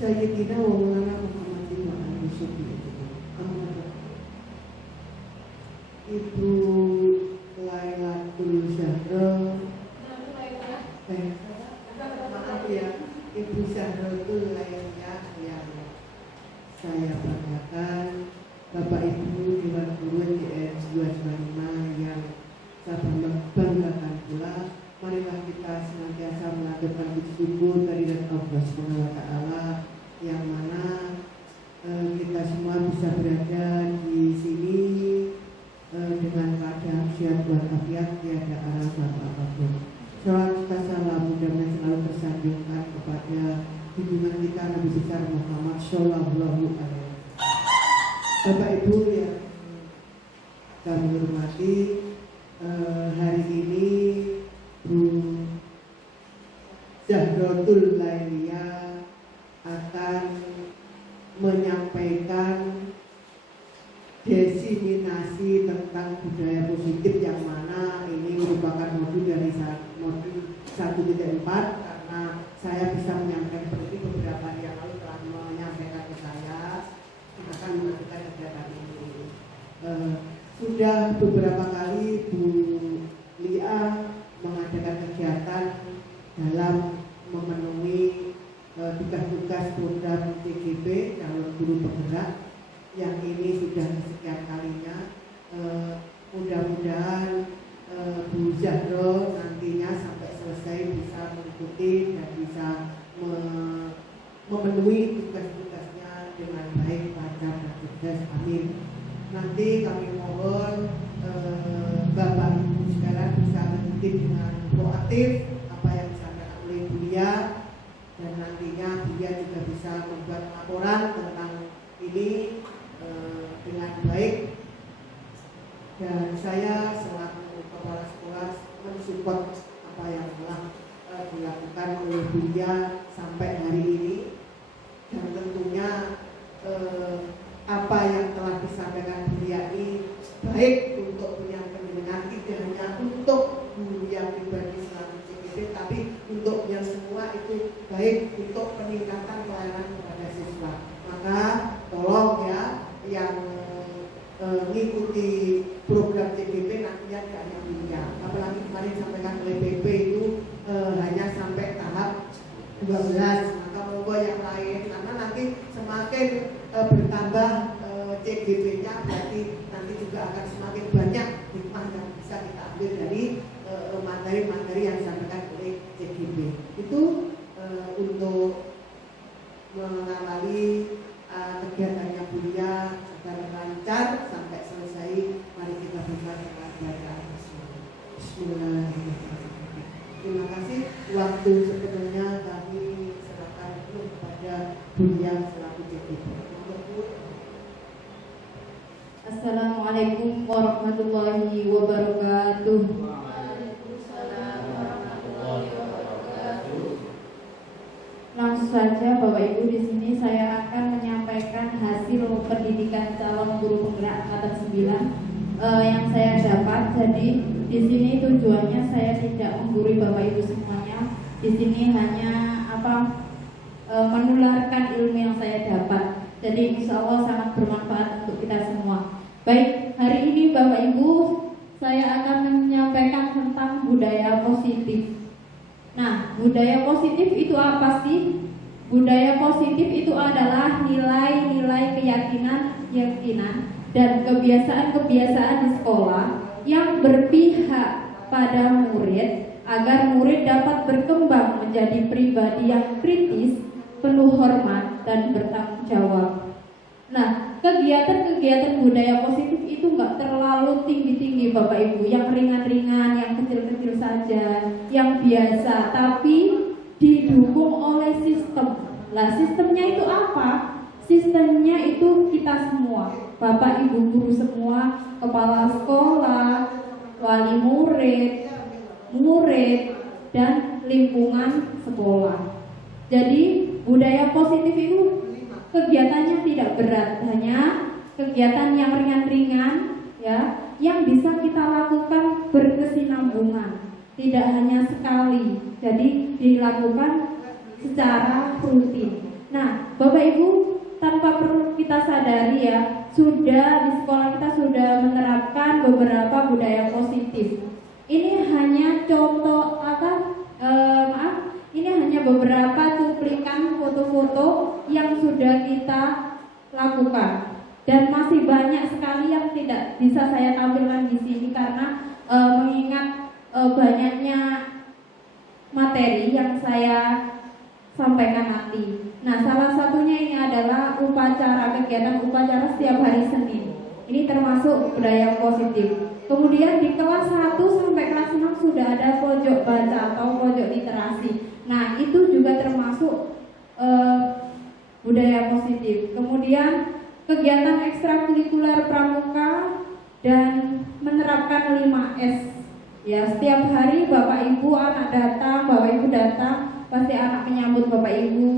Sayyidina wa Maulana Muhammadin wa alihi wasallam. Ibu Lailatul Zahra, maaf ya, Ibu Zahratul Lailiyah yang saya banggakan, Bapak Ibu Dewan Guru JS 225 yang saya banggakan pula. Marilah kita senantiasa mengaturkan syukur kehadirat Allah Subhanahu wa taala yang mana kita semua bisa berada di sini dengan keadaan sehat walafiat, tiada alasan apapun. Salam salam mudah-mudahan selalu tersanjungkan kepada junjungan kita Nabi besar Muhammad Shallallahu Alaihi Wasallam. Bapak Ibu yang kami hormati, hari ini Bu Zahratul Lailiyah akan menyampaikan diseminasi tentang budaya positif yang mana ini merupakan modul dari modul 1.4 karena saya bisa menyampaikan seperti beberapa hari yang lalu telah menyampaikan ke saya akan melakukan kegiatan ini. Sudah beberapa kali Bu Lia mengadakan kegiatan dalam memenuhi tugas-tugas program CGP calon guru penggerak yang ini sudah kesekian kalinya. Mudah-mudahan Bu Zahra nantinya sampai selesai bisa mengikuti dan bisa memenuhi tugas-tugasnya dengan baik, lancar dan sukses. Amin. Nanti kami mohon Bapak Ibu sekarang bisa mengikuti dengan proaktif apa yang disampaikan oleh Buya, dan nantinya Buya juga bisa membuat laporan tentang ini dengan baik. Dan saya selaku kepala sekolah mensupport apa yang telah dilakukan oleh Buya sampai hari ini, dan tentunya apa yang telah disampaikan Buya ini baik untuk punya pendidikan, tidak hanya untuk yang pribadi selama CGP, tapi untuk yang semua itu baik untuk peningkatan pelayanan kepada siswa. Maka tolong ya yang mengikuti program CGP nantinya tidak hanya Buya, apalagi kemarin sampaikan oleh PP itu hanya sampai tahap 12. Maka monggo yang lain, karena nanti semakin bertambah CGP-nya berarti nanti juga akan semakin banyak hikmah yang bisa kita ambil dari materi-materi yang disampaikan oleh CGP. Itu untuk mengawali kegiatannya Buya agar lancar sampai selesai. Mari kita buka dengan bacaan Bismillahirrahmanirrahim. Terima kasih. Waktu sepenuhnya kami serahkan kepada Buya selaku CGP. Assalamualaikum warahmatullahi wabarakatuh. Langsung saja Bapak Ibu, di sini saya akan menyampaikan hasil pendidikan calon guru penggerak angkatan 9 yang saya dapat. Jadi di sini tujuannya saya tidak menggurui Bapak Ibu semuanya. Di sini hanya menularkan ilmu yang saya dapat. Jadi insya Allah sangat bermanfaat untuk kita semua. Baik, hari ini Bapak Ibu saya akan menyampaikan tentang budaya positif. Nah, budaya positif itu apa sih? Budaya positif itu adalah nilai-nilai keyakinan dan kebiasaan-kebiasaan di sekolah yang berpihak pada murid agar murid dapat berkembang menjadi pribadi yang kritis, penuh hormat dan bertanggung jawab. Nah, kegiatan-kegiatan budaya positif itu enggak terlalu tinggi-tinggi Bapak Ibu, yang ringan-ringan, yang kecil-kecil saja, yang biasa, tapi didukung oleh sistem. Lah, sistemnya itu apa? Sistemnya itu kita semua, Bapak Ibu guru semua, kepala sekolah, wali murid, dan lingkungan sekolah. Jadi, budaya positif itu kegiatannya tidak berat, hanya kegiatan yang ringan-ringan ya, yang bisa kita lakukan berkesinambungan, tidak hanya sekali. Jadi dilakukan secara rutin. Nah, Bapak Ibu, tanpa perlu kita sadari ya, sudah di sekolah kita sudah menerapkan beberapa budaya positif. Ini hanya contoh ini hanya beberapa cuplikan foto-foto yang sudah kita lakukan. Dan masih banyak sekali yang tidak bisa saya tampilkan di sini karena mengingat banyaknya materi yang saya sampaikan nanti. Nah, salah satunya ini adalah kegiatan upacara setiap hari Senin. Ini termasuk budaya positif. Kemudian di kelas 1 sampai kelas 6 sudah ada pojok baca atau pojok literasi. Nah, itu juga termasuk budaya positif. Kemudian kegiatan ekstrakurikuler pramuka dan menerapkan 5S. Ya, setiap hari Bapak Ibu anak datang, Bapak Ibu datang, pasti anak menyambut Bapak Ibu,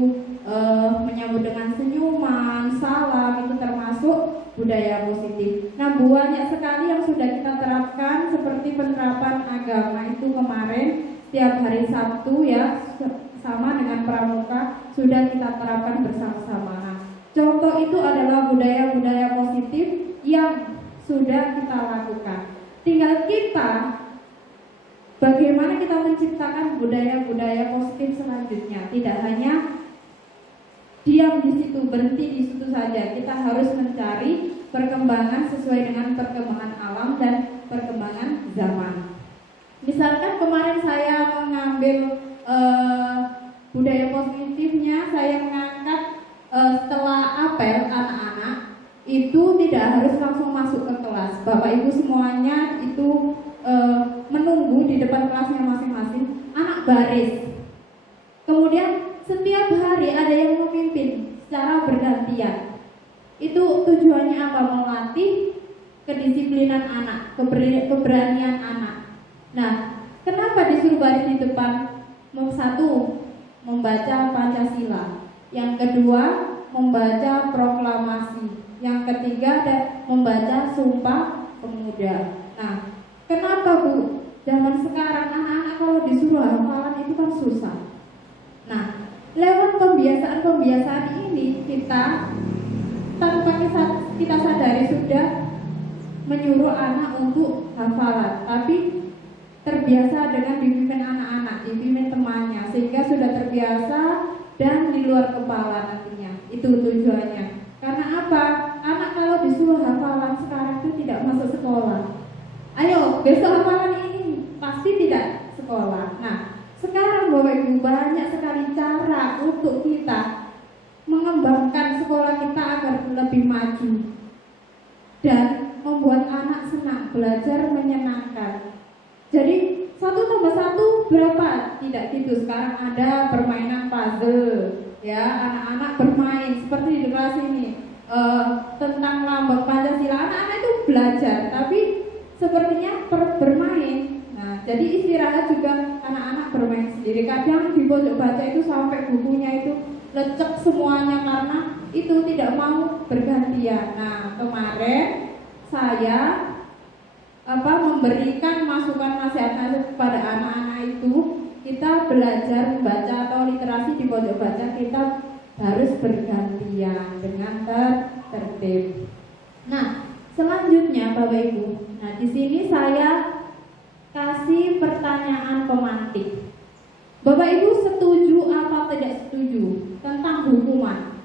menyambut dengan senyuman, salam, itu termasuk budaya positif. Nah, banyak sekali yang sudah kita terapkan seperti penerapan agama itu kemarin setiap hari Sabtu ya, sama dengan pramuka sudah kita terapkan bersama-sama. Nah, contoh itu adalah budaya-budaya positif yang sudah kita lakukan. Tinggal kita bagaimana kita menciptakan budaya-budaya positif selanjutnya. Tidak hanya diam di situ, berhenti di situ saja. Kita harus mencari perkembangan sesuai dengan perkembangan alam dan perkembangan zaman. Misalkan kemarin saya mengambil budaya positifnya, saya mengangkat setelah apel anak-anak itu tidak harus langsung masuk ke kelas. Bapak Ibu semuanya itu menunggu di depan kelasnya masing-masing, anak baris. Kemudian setiap hari ada yang memimpin secara bergantian. Itu tujuannya apa? Melatih kedisiplinan anak, keberanian anak. Nah, kenapa disuruh baris di depan? Satu, membaca Pancasila. Yang kedua, membaca proklamasi. Yang ketiga, membaca Sumpah Pemuda. Nah, kenapa Bu? Zaman sekarang anak-anak kalau disuruh hafalan itu kan susah. Nah, lewat pembiasaan ini kita tanpa kita sadari sudah menyuruh anak untuk hafalan, tapi terbiasa dengan dipimpin anak-anak, dipimpin temannya, sehingga sudah terbiasa dan di luar kepala nantinya. Itu tujuannya. Karena apa? Anak kalau disuruh hafalan sekarang itu tidak masuk sekolah. Ayo, besok hafalan ini pasti tidak sekolah. Nah, sekarang Bapak Ibu banyak sekali cara untuk kita mengembangkan sekolah kita agar lebih maju dan membuat anak senang, belajar menyenangkan. Jadi 1+1 berapa? Tidak gitu. Sekarang ada permainan puzzle, ya anak-anak bermain seperti di kelas ini tentang lambang Pancasila. Anak-anak itu belajar, tapi sepertinya bermain. Nah, jadi istirahat juga anak-anak bermain sendiri. Kadang di pojok baca itu sampai bukunya itu lecek semuanya karena itu tidak mau bergantian. Nah, kemarin saya memberikan masukan nasihat-nasihat kepada anak-anak itu, kita belajar membaca atau literasi di pojok baca kita harus bergantian dengan tertib. Nah, selanjutnya Bapak Ibu, nah di sini saya kasih pertanyaan pemantik. Bapak Ibu setuju apa tidak setuju tentang hukuman?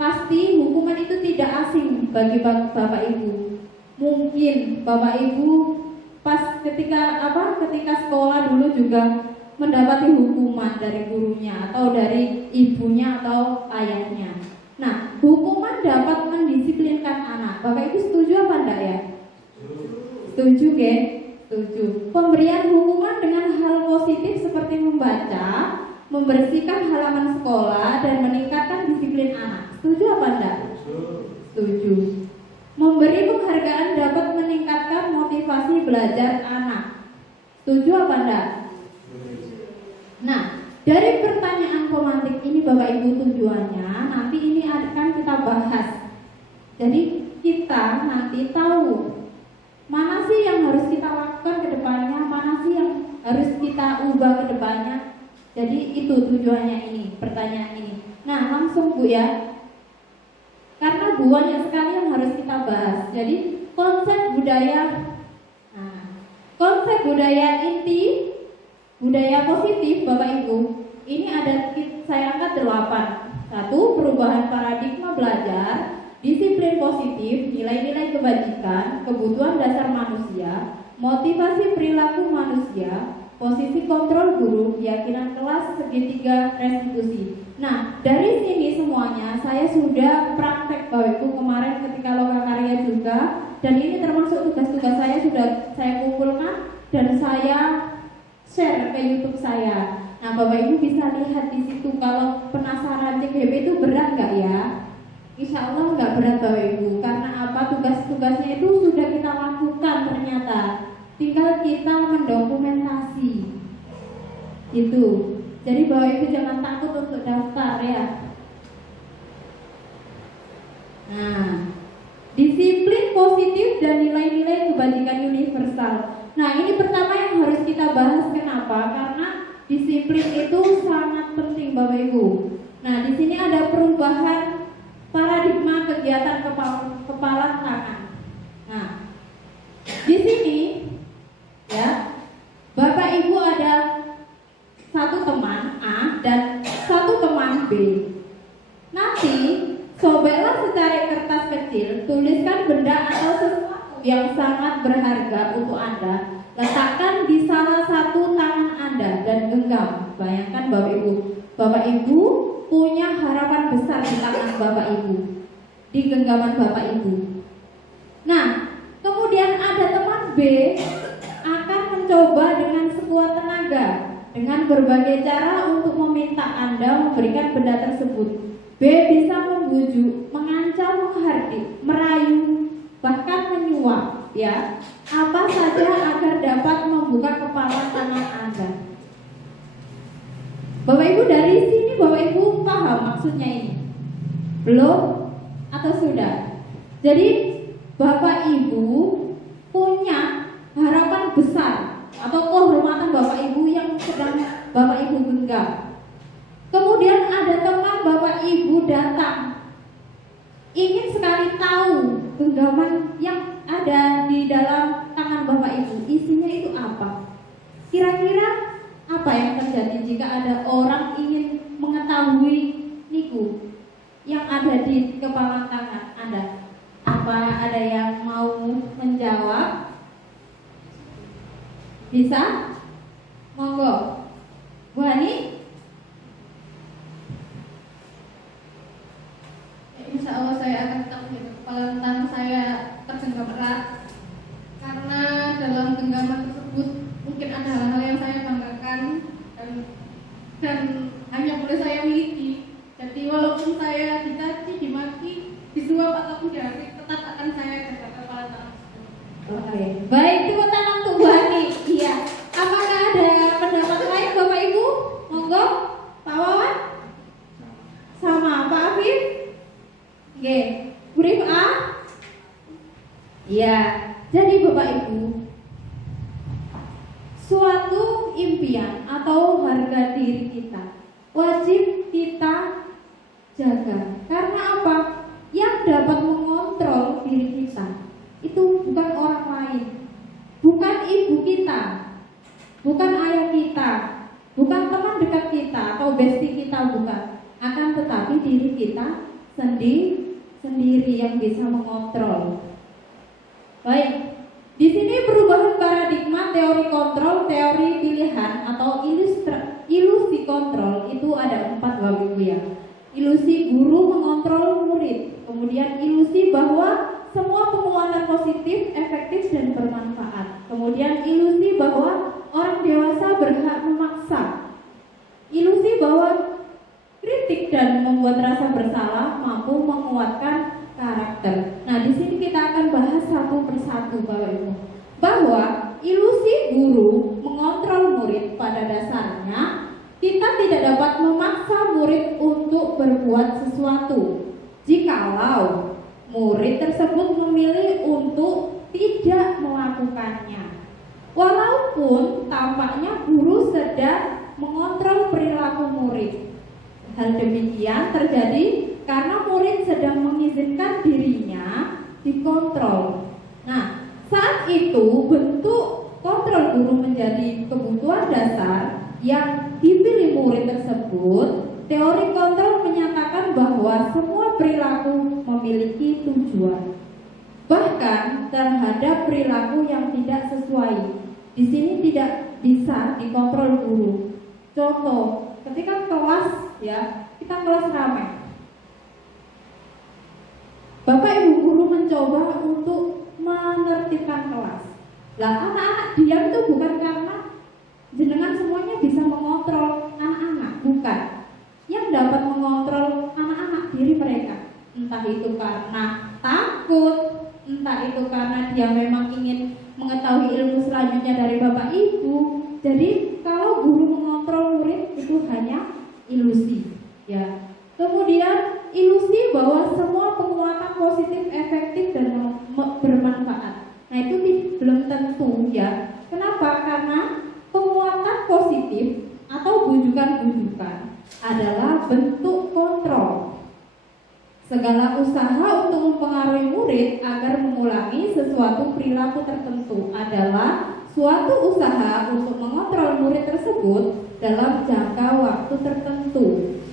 Pasti hukuman itu tidak asing bagi Bapak Ibu. Mungkin Bapak Ibu pas ketika sekolah dulu juga mendapati hukuman dari gurunya atau dari ibunya atau ayahnya. Nah, hukuman dapat mendisiplinkan anak. Bapak Ibu setuju apa enggak ya? Setuju, ke? Setuju. Pemberian hukuman dengan hal positif seperti membaca, membersihkan halaman sekolah dan meningkatkan disiplin anak. Setuju apa enggak? Setuju. Memberi penghargaan dapat meningkatkan motivasi belajar anak. Setuju apa enggak? Nah, dari pertanyaan pemantik ini Bapak Ibu tujuannya nanti ini akan kita bahas. Jadi kita nanti tahu mana sih yang harus kita lakukan ke depannya, mana sih yang harus kita ubah ke depannya. Jadi itu tujuannya ini, pertanyaan ini. Nah, langsung Bu ya. Karena banyak sekali yang harus kita bahas. Jadi konsep budaya, konsep budaya inti, budaya positif Bapak Ibu, ini ada saya angkat 8. 1. Perubahan paradigma belajar, disiplin positif, nilai-nilai kebajikan, kebutuhan dasar manusia, motivasi perilaku manusia, posisi kontrol guru, keyakinan kelas, segitiga restitusi. Nah, dari sini semuanya saya sudah praktek Bapak Ibu kemarin ketika lokakarya juga, dan ini termasuk tugas-tugas saya sudah saya kumpulkan dan saya share ke YouTube saya. Nah, Bapak Ibu bisa lihat di situ. Kalau penasaran CGP itu berat nggak ya? Insya Allah nggak berat Bapak Ibu. Karena apa? Tugas-tugasnya itu sudah kita lakukan ternyata. Tinggal kita mendokumentasi. Itu. Jadi Bapak Ibu jangan takut untuk daftar ya. Nah, disiplin positif dan nilai-nilai kebajikan universal. Nah, ini pertama yang harus kita bahas. Kenapa? Karena disiplin itu sangat penting Bapak Ibu. Nah, di sini ada perubahan paradigma kegiatan kepala tangan. Nah, di sini ya, Bapak Ibu ada satu teman A dan satu teman B. Nanti sobeklah secari kertas kecil, tuliskan benda atau sesuatu yang sangat berharga untuk Anda. Letakkan di salah satu tangan Anda dan genggam. Bayangkan Bapak Ibu punya harapan besar di tangan Bapak Ibu, di genggaman Bapak Ibu. Nah, kemudian ada teman B akan mencoba dengan sekuat tenaga, dengan berbagai cara untuk meminta Anda memberikan benda tersebut. B bisa membujuk, mengancam, menghardik, merayu, bahkan menyuap, ya, apa saja agar dapat membuka kepala tangan Anda. Bapak Ibu dari sini Bapak Ibu paham maksudnya ini? Belum? Atau sudah? Jadi Bapak Ibu punya harapan besar atau kehormatan Bapak Ibu yang sedang Bapak Ibu genggam. Kemudian ada teman Bapak Ibu datang, ingin sekali tahu genggaman yang ada di dalam tangan Bapak Ibu, isinya itu apa? Kira-kira apa yang terjadi jika ada orang ingin mengetahui niku yang ada di kepala tangan Anda? Apa ada yang mau menjawab? Bisa? Monggo. Bu Hani? Insya Allah saya akan tetap menjaga kepala tangan saya tergenggam erat, karena dalam genggaman tersebut mungkin ada hal-hal yang saya banggakan dan hanya boleh saya miliki. Jadi walaupun saya dicaci, dimaki, disuap ataupun dihardik, tetap akan saya jaga kepala tangan. Oke, baik, tepuk tangan untuk Bu Hani. Iya. Apakah ada pendapat lain Bapak Ibu? Monggo, Pak Wawan? Sama Pak Afif? Oke, Bu Rif'a? Iya. Jadi Bapak Ibu, suatu impian atau harga diri kita wajib kita jaga. Karena apa? Yang dapat mengontrol diri kita itu bukan orang lain, bukan ibu kita, bukan ayah kita, bukan teman dekat kita atau bestie kita, bukan. Akan tetapi diri kita sendiri yang bisa mengontrol. Baik, di sini perubahan paradigma teori kontrol, teori pilihan atau ilusi kontrol itu ada 4 Bapak Ibu ya. Ilusi guru mengontrol murid, kemudian ilusi bahwa semua penguatan positif, efektif dan bermanfaat. Kemudian ilusi bahwa orang dewasa berhak memaksa. Ilusi bahwa kritik dan membuat rasa bersalah mampu menguatkan karakter. Nah, di sini kita akan bahas satu persatu Bapak Ibu. Bahwa ilusi guru mengontrol murid pada dasarnya kita tidak dapat memaksa murid untuk berbuat sesuatu. Jikalau murid tersebut memilih untuk tidak melakukannya. Walaupun tampaknya guru sedang mengontrol perilaku murid. Hal demikian terjadi karena murid sedang mengizinkan dirinya dikontrol. Nah, saat itu bentuk kontrol guru menjadi kebutuhan dasar yang dipilih murid tersebut. Teori kontrol menyatakan bahwa semua perilaku memiliki tujuan, bahkan terhadap perilaku yang tidak sesuai. Di sini tidak bisa dikontrol guru. Contoh, ketika kelas kita kelas ramai. Bapak Ibu guru mencoba untuk menertibkan kelas. Lah anak-anak diam itu bukan karena jenengan semuanya bisa mengontrol anak-anak, bukan. Yang dapat mengontrol anak-anak diri mereka. Entah itu karena takut, entah itu karena dia memang ingin mengetahui ilmu selanjutnya dari Bapak Ibu. Jadi kalau guru mengontrol murid itu hanya ilusi, ya. Kemudian ilusi bahwa semua penguatan positif efektif dan bermanfaat. Nah itu belum tentu, ya. Kenapa? Karena penguatan positif atau bujukan-bujukan adalah bentuk kontrol. Segala usaha untuk mempengaruhi murid agar mengulangi sesuatu perilaku tertentu adalah suatu usaha untuk mengontrol murid tersebut dalam jangka waktu tertentu.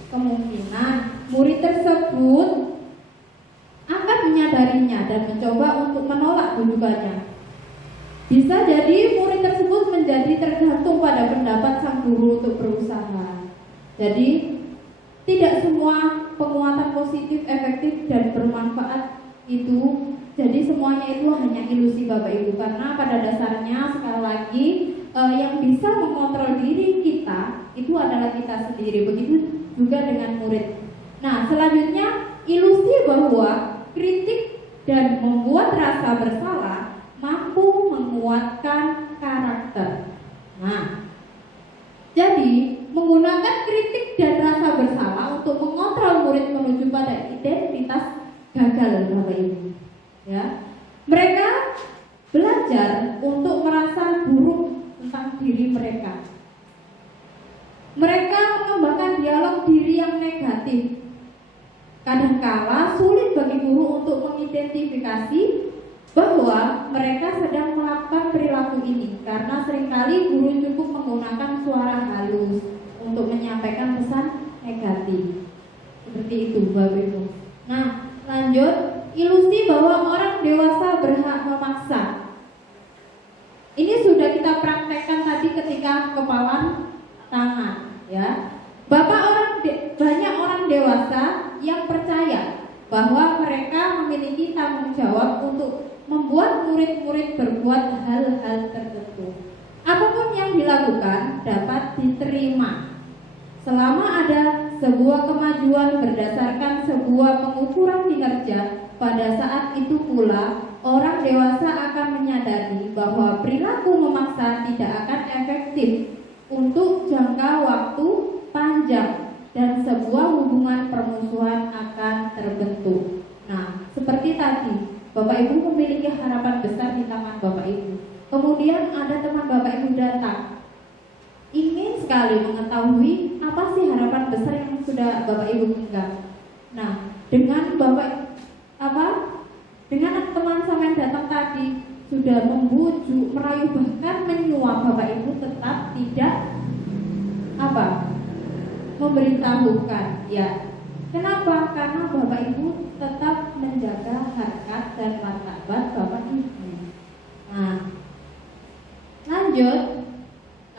Kemungkinan murid tersebut akan menyadarinya dan mencoba untuk menolak bujukannya. Bisa jadi murid tersebut menjadi tergantung pada pendapat sang guru untuk berusaha. Jadi tidak semua penguatan positif, efektif dan bermanfaat itu, jadi semuanya itu hanya ilusi Bapak Ibu. Karena pada dasarnya sekali lagi yang bisa mengontrol diri kita itu adalah kita sendiri. Begitu juga dengan murid. Nah selanjutnya ilusi bahwa kritik dan membuat rasa bersalah mampu menguatkan karakter. Nah jadi menggunakan kritik dan rasa bersalah untuk mengontrol murid menuju pada identitas gagal Bapak Ibu. Ya, mereka belajar untuk merasa buruk tentang diri mereka. Mereka mengembangkan dialog diri yang negatif. Kadangkala sulit bagi guru untuk mengidentifikasi bahwa mereka sedang melakukan perilaku ini karena seringkali guru cukup menggunakan suara halus untuk menyampaikan pesan negatif. Seperti itu Bapak Ibu. Nah lanjut, ilusi bahwa orang dewasa berhak memaksa. Ini sudah kita praktekkan tadi ketika kepalan tangan, ya. Banyak orang dewasa yang percaya bahwa mereka memiliki tanggung jawab untuk membuat murid-murid berbuat hal-hal tertentu. Apapun yang dilakukan dapat diterima selama ada sebuah kemajuan berdasarkan sebuah pengukuran kinerja. Pada saat itu pula orang dewasa akan menyadari bahwa perilaku memaksa tidak akan efektif untuk jangka waktu panjang dan sebuah hubungan permusuhan akan terbentuk. Nah, seperti tadi Bapak Ibu memiliki harapan besar di tangan Bapak Ibu. Kemudian ada teman Bapak Ibu datang, ingin sekali mengetahui apa sih harapan besar yang sudah Bapak Ibu genggam. Nah, dengan teman sampean datang tadi sudah membujuk, merayu, bahkan menyuap, Bapak Ibu tetap tidak memberitahukan, ya. Kenapa? Karena Bapak Ibu tetap menjaga harkat dan martabat Bapak Ibu. Nah, lanjut.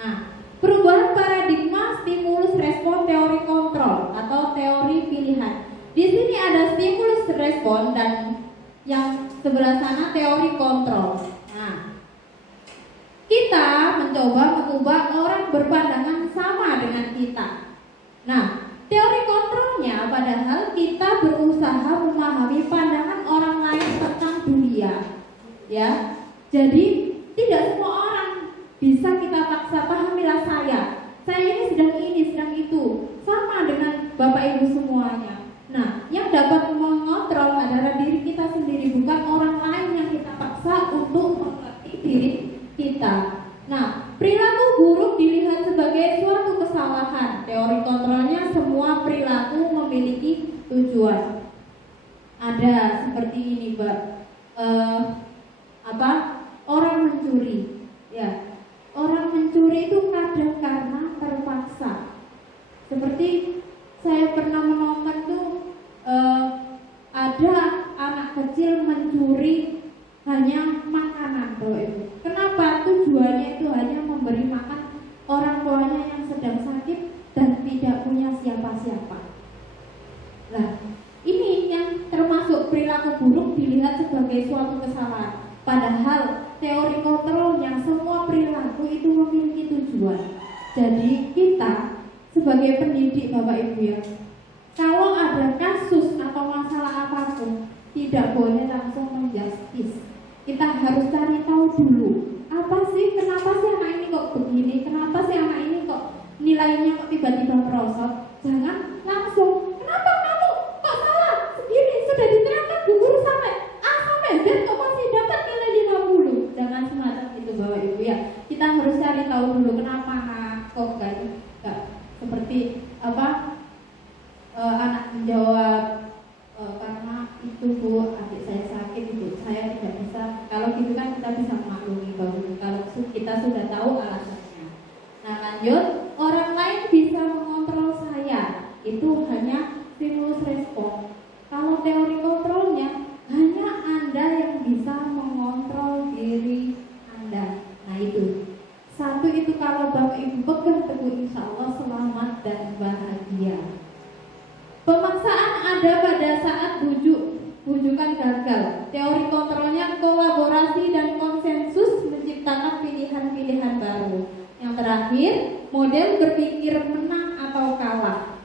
Nah, perubahan paradigma stimulus respon teori kontrol atau teori pilihan. Di sini ada stimulus respon dan yang sebelah sana teori kontrol. Nah, kita mencoba mengubah orang berpandangan sama dengan kita. Nah, teori kontrolnya padahal kita berusaha memahami pandangan orang lain tentang dunia, ya. Jadi tidak semua orang bisa kita paksa, pahamilah saya ini sedang itu, sama dengan Bapak Ibu semuanya. Nah, yang dapat mengontrol adalah diri kita sendiri, bukan orang lain yang kita paksa untuk mengerti diri kita. Nah, perilaku buruk dilihat sebagai suatu kesalahan. Teori kontrolnya semua perilaku Ada seperti ini, Mbak. Orang mencuri. Ya. Orang mencuri itu kadang karena terpaksa. Seperti saya pernah menonton tuh ada anak kecil mencuri hanya makanan, Bapak Ibu. Kenapa? Tujuannya itu hanya memberi makan orang tuanya yang sedang sakit dan tidak punya siapa-siapa. Nah, ini yang termasuk perilaku buruk dilihat sebagai suatu kesalahan. Padahal teori kontrol yang semua perilaku itu memiliki tujuan. Jadi kita sebagai pendidik Bapak Ibu ya, kalau ada kasus atau masalah apapun tidak boleh langsung menjustis. Kita harus cari tahu dulu, apa sih, kenapa sih anak ini kok begini, kenapa sih anak ini kok nilainya kok tiba-tiba merosot. Jangan langsung, kenapa kamu kok salah sendiri, sudah diterangkan bu guru sampai A sampai Z kok masih dapat nilai 50. Jangan semacam itu Bapak Ibu ya. Kita harus cari tahu dulu kenapa kok gak seperti anak menjawab karena itu bu, adik saya sakit, ibu saya tidak bisa. Kalau gitu kan kita bisa memaklumi bahwa kalau kita sudah tahu alasannya. Nah lanjut, orang lain bisa mengontrol saya, itu hanya stimulus respon. Kalau teori kontrolnya hanya Anda yang bisa mengontrol diri Anda. Nah itu satu, itu kalau Bapak Ibu pegang teguh insya Allah selamat dan bahagia. Pemaksaan ada pada saat bujukan gagal. Teori kontrolnya kolaborasi dan konsensus menciptakan pilihan-pilihan baru. Yang terakhir, model berpikir menang atau kalah.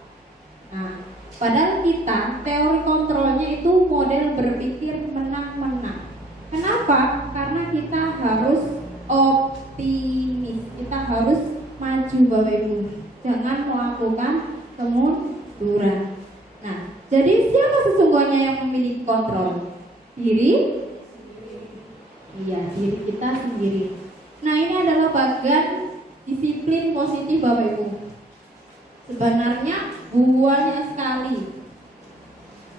Nah, padahal kita teori kontrolnya itu model berpikir menang-menang. Kenapa? Karena kita harus optimis. Kita harus maju Bapak Ibu. Jangan melakukan kemunduran. Nah, jadi siapa sesungguhnya yang memiliki kontrol? Diri? Iya, diri kita sendiri. Nah, ini adalah bagian disiplin positif Bapak Ibu. Sebenarnya banyak sekali.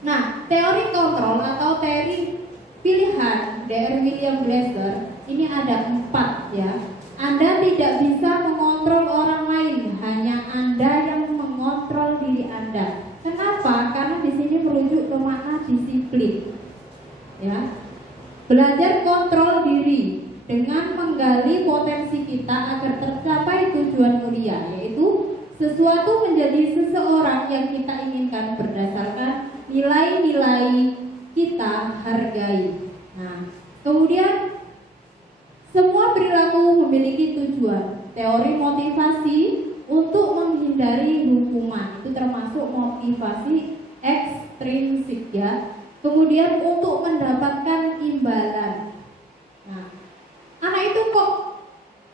Nah, teori kontrol atau teori pilihan dari William Glasser ini ada 4 ya. Anda tidak bisa mengontrol orang lain, hanya Anda yang mengontrol diri Anda. Kenapa? Karena di sini merujuk ke makna disiplin. Ya. Belajar kontrol diri dengan menggali potensi kita agar tercapai tujuan mulia, yaitu sesuatu menjadi seseorang yang kita inginkan berdasarkan nilai-nilai kita hargai. Nah, kemudian semua perilaku memiliki tujuan. Teori motivasi untuk menghindari hukuman itu termasuk motivasi ekstrinsik ya. Kemudian untuk mendapatkan imbalan. Nah, anak itu kok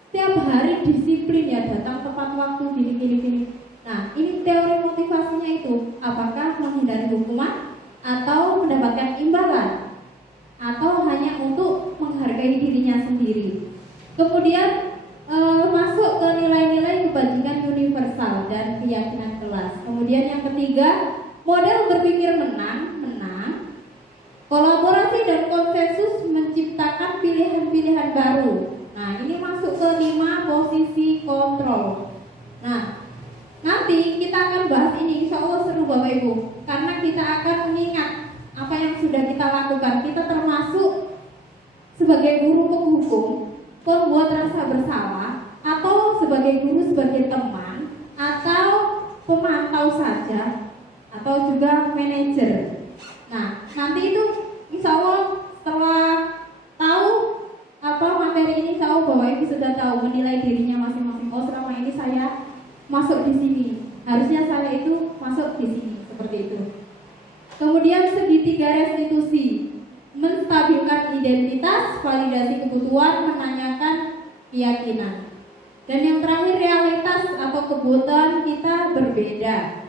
setiap hari disiplin ya, datang tepat waktu gini. Nah, ini teori motivasinya itu apakah menghindari hukuman atau mendapatkan imbalan atau hanya untuk menghargai dirinya sendiri. Kemudian masuk ke nilai-nilai kebajikan universal dan keyakinan kelas. Kemudian yang ketiga, model berpikir menang. Kolaborasi dan konsensus menciptakan pilihan-pilihan baru. Nah, ini masuk ke 5 posisi kontrol. Nah, nanti kita akan bahas ini, insya Allah seru Bapak Ibu, karena kita akan mengingat apa yang sudah kita lakukan. Kita termasuk sebagai guru penghukum, pembuat rasa bersalah, atau sebagai guru, sebagai teman, atau pemantau saja, atau juga manajer. Nah, nanti itu insya Allah setelah tahu apa materi ini, tahu bahwa Ibu sudah tahu menilai dirinya masing-masing. Oh, selama ini saya masuk di sini, harusnya saya itu masuk di sini, seperti itu. Kemudian segitiga restitusi, menstabilkan identitas, validasi kebutuhan, menanyakan keyakinan. Dan yang terakhir, realitas atau kebutuhan kita berbeda.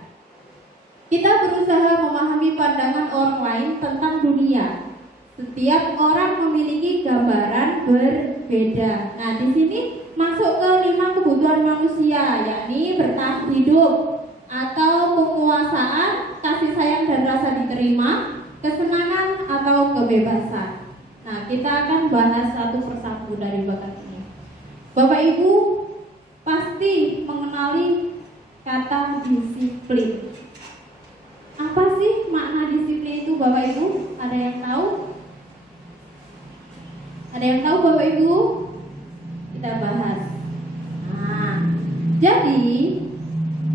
Kita berusaha memahami pandangan orang lain tentang dunia. Setiap orang memiliki gambaran berbeda. Nah, di sini masuk ke 5 kebutuhan manusia, yakni bertahan hidup atau penguasaan, kasih kasih sayang dan rasa diterima, kesenangan atau kebebasan. Nah, kita akan bahas satu persatu dari bakat ini. Bapak Ibu pasti mengenali kata disiplin. Apa sih makna disiplin itu Bapak Ibu? Ada yang tahu? Ada yang tahu Bapak Ibu? Kita bahas. Nah, jadi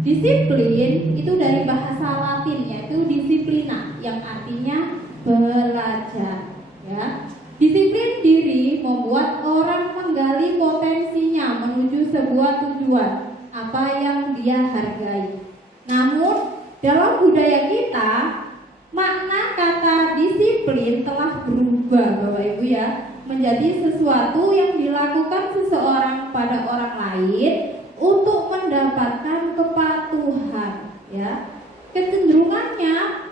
disiplin itu dari bahasa Latin yaitu disiplina yang artinya belajar, ya. Disiplin diri membuat orang menggali potensinya menuju sebuah tujuan apa yang dia hargai. Namun dalam budaya kita makna kata disiplin telah berubah Bapak Ibu ya, menjadi sesuatu yang dilakukan seseorang pada orang lain untuk mendapatkan kepatuhan, ya. Kecenderungannya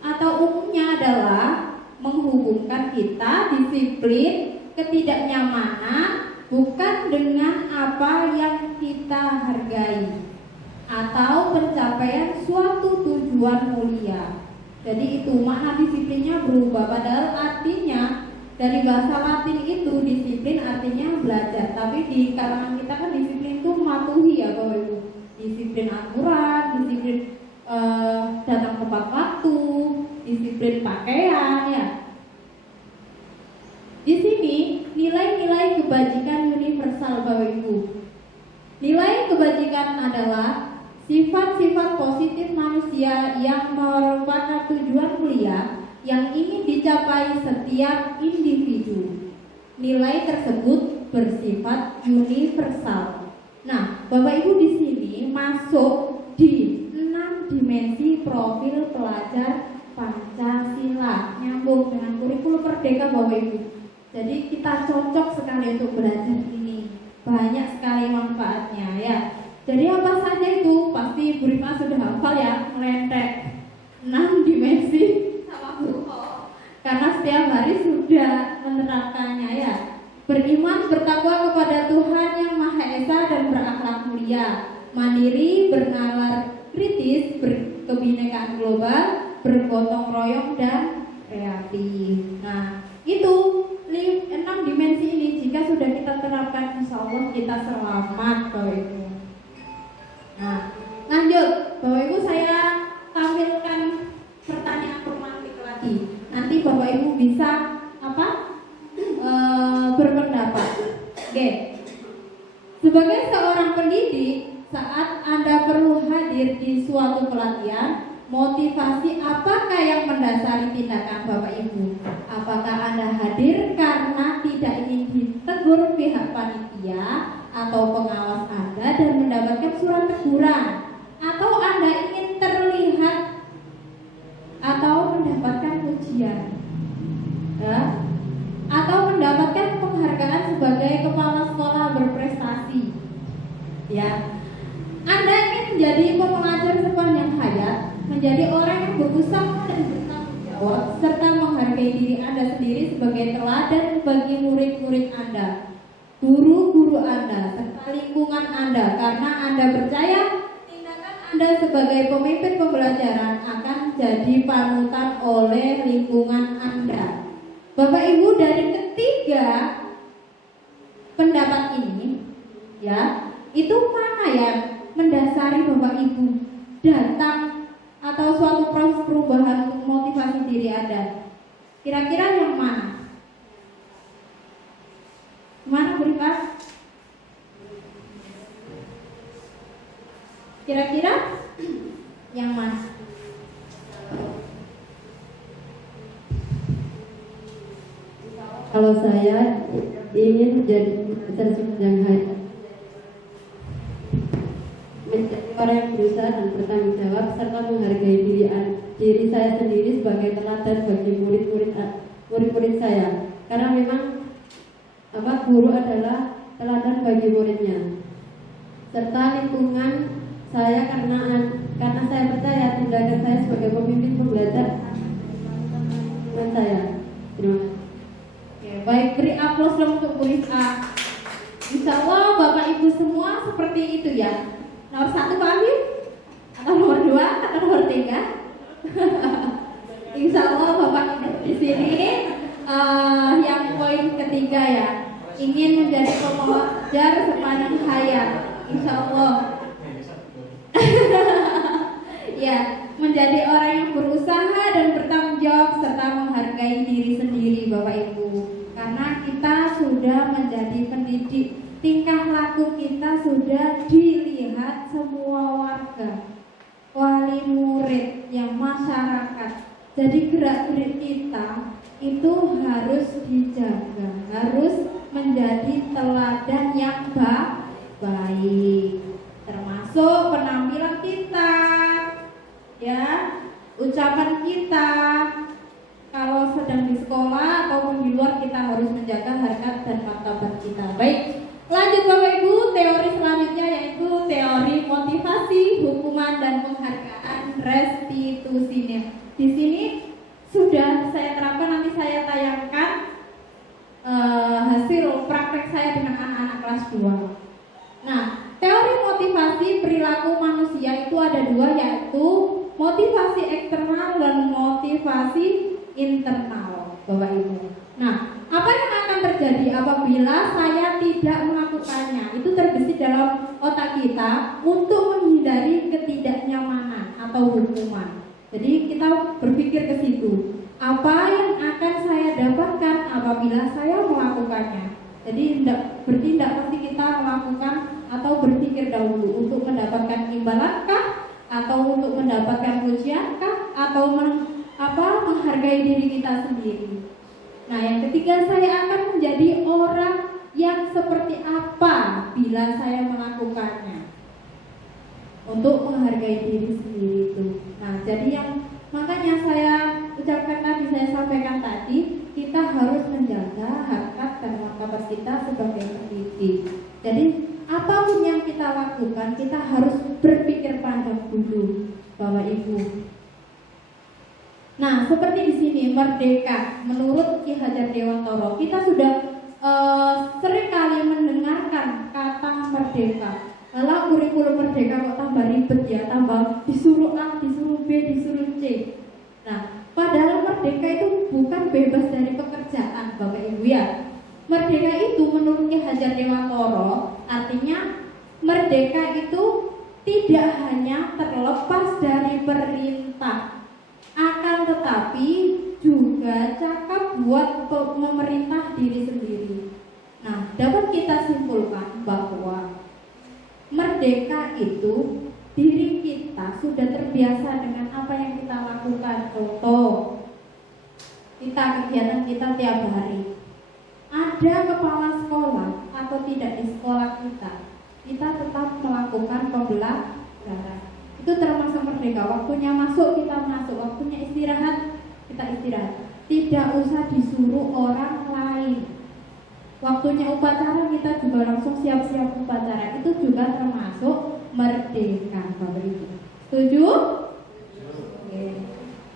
atau umumnya adalah menghubungkan kita disiplin ketidaknyamanan bukan dengan apa yang kita hargai atau pencapaian suatu tujuan mulia. Jadi itu makna disiplinnya berubah, padahal artinya dari bahasa Latin itu disiplin artinya belajar, tapi di kalangan kita kan disiplin itu mematuhi ya Bapak Ibu. Disiplin aturan, disiplin datang tepat waktu, disiplin pakaian ya. Di sini nilai-nilai kebajikan universal Bapak Ibu. Nilai kebajikan adalah sifat-sifat positif manusia yang merupakan tujuan mulia yang ingin dicapai setiap individu. Nilai tersebut bersifat universal. Nah, Bapak Ibu di sini masuk di 6 dimensi profil pelajar Pancasila, nyambung dengan kurikulum Merdeka Bapak Ibu. Jadi kita cocok sekali untuk belajar ini. Banyak sekali manfaatnya ya. Jadi apa saja itu? Pasti Bu Rima sudah hafal ya, melentek 6 dimensi sama Bu O. Karena setiap hari sudah menerapkannya ya. Beriman, bertakwa kepada Tuhan yang Maha Esa dan berakhlak mulia. Mandiri, bernalar kritis, berkebinekaan global, bergotong royong dan kreatif. Nah, itu 6 dimensi ini jika sudah kita terapkan, insya Allah kita selamat Bapak Ibu. Nah, lanjut Bapak Ibu, saya tampilkan pertanyaan romantik lagi. Nanti Bapak Ibu bisa berpendapat. Oke. Sebagai seorang pendidik, saat Anda perlu hadir di suatu pelatihan, motivasi apakah yang mendasari tindakan Bapak Ibu? Apakah Anda hadir karena tidak ingin ditegur pihak panitia atau pengawas Anda dan mendapatkan surat teguran? Atau Anda ingin terlihat atau mendapatkan pujian? Ya? Atau mendapatkan penghargaan sebagai kepala sekolah berprestasi? Ya. Anda ingin menjadi pembelajar sepanjang hayat, menjadi orang yang berusaha dan bertanggung jawab, serta menghargai diri Anda sendiri sebagai teladan bagi murid-murid Anda, guru-guru Anda, serta lingkungan Anda, karena Anda percaya tindakan Anda sebagai pemimpin pembelajaran akan jadi panutan oleh lingkungan Anda. Bapak Ibu, dari ketiga pendapat ini, ya, itu mana yang mendasari Bapak Ibu datang atau suatu proses perubahan untuk motivasi diri Anda? Kira-kira yang mana? Mana berikan? Kira-kira yang mana? Kalau saya ingin menjadi pelajar sepanjang hayat, menjadi orang yang berusaha dan bertanggung jawab, serta menghargai diri saya sendiri sebagai teladan bagi murid-murid saya. Karena memang guru adalah teladan bagi muridnya, serta lingkungan saya, karena saya percaya tindakan saya sebagai pemimpin pembelajar lingkungan saya. Terima kasih. Oke, baik, beri aplaus dong untuk Bu Rifka. Insya Allah Bapak Ibu semua seperti itu ya. Nomor 1 Pak Afif? Atau nomor 2? Atau nomor 3? Insya Allah Bapak Ibu di sini yang poin ketiga ya, ingin menjadi pengajar sepanjang hayat. Insya Allah. Ya, menjadi orang yang berusaha dan bertanggung jawab serta menghargai diri sendiri Bapak Ibu. Karena kita sudah menjadi pendidik, tingkah laku kita sudah dilihat semua warga, wali murid, yang masyarakat. Jadi gerak-gerik kita itu harus dijaga, harus menjadi teladan yang baik, termasuk penampilan kita, ya, ucapan kita. Kalau sedang di sekolah ataupun di luar, kita harus menjaga harkat dan martabat kita. Baik, lanjut Bapak Ibu, teori selanjutnya yaitu teori motivasi, hukuman dan penghargaan restitusinya. Di sini sudah saya terapkan, nanti saya tayangkan hasil praktek saya dengan anak-anak kelas 2. Nah, teori motivasi perilaku manusia itu ada dua, yaitu motivasi eksternal dan motivasi internal, Bapak Ibu. Nah, apa yang akan terjadi apabila saya tidak melakukannya? Itu terbesit dalam otak kita untuk menghindari ketidaknyamanan atau hukuman. Jadi kita berpikir ke situ. Apa yang akan saya dapatkan apabila saya melakukannya? Jadi bertindak pasti kita melakukan atau berpikir dahulu untuk mendapatkan imbalankah, atau untuk mendapatkan pujiankah, atau menghargai diri kita sendiri. Nah, yang ketiga, saya akan menjadi orang yang seperti apa bila saya melakukannya. Untuk menghargai diri sendiri itu. Nah, jadi makanya saya ucapkan tadi, saya sampaikan tadi, kita harus menjaga harkat dan martabat kita sebagai pendidik. Jadi apapun yang kita lakukan, kita harus berpikir panjang dulu, Bapak Ibu. Nah, seperti di sini merdeka, menurut Ki Hajar Dewantara, kita sudah sering kali mendengarkan kata merdeka. Lalu kurikulum merdeka kok tambah ribet ya, tambah disuruh A, disuruh B, disuruh C. Nah, padahal merdeka itu bukan bebas dari pekerjaan, Bapak Ibu ya. Merdeka itu menurut Ki Hajar Dewantara artinya merdeka itu tidak hanya terlepas dari perintah, akan tetapi juga cakap buat memerintah diri sendiri. Nah, dapat kita simpulkan bahwa merdeka itu diri kita sudah terbiasa dengan apa yang kita lakukan. Contoh, kegiatan kita tiap hari. Ada kepala sekolah atau tidak di sekolah kita tetap melakukan pembelajaran. Itu termasuk merdeka. Waktunya masuk, kita masuk. Waktunya istirahat, kita istirahat. Tidak usah disuruh orang lain. Waktunya upacara, kita juga langsung siap-siap upacara. Itu juga termasuk merdeka, Bapak Ibu. Setuju? Oke.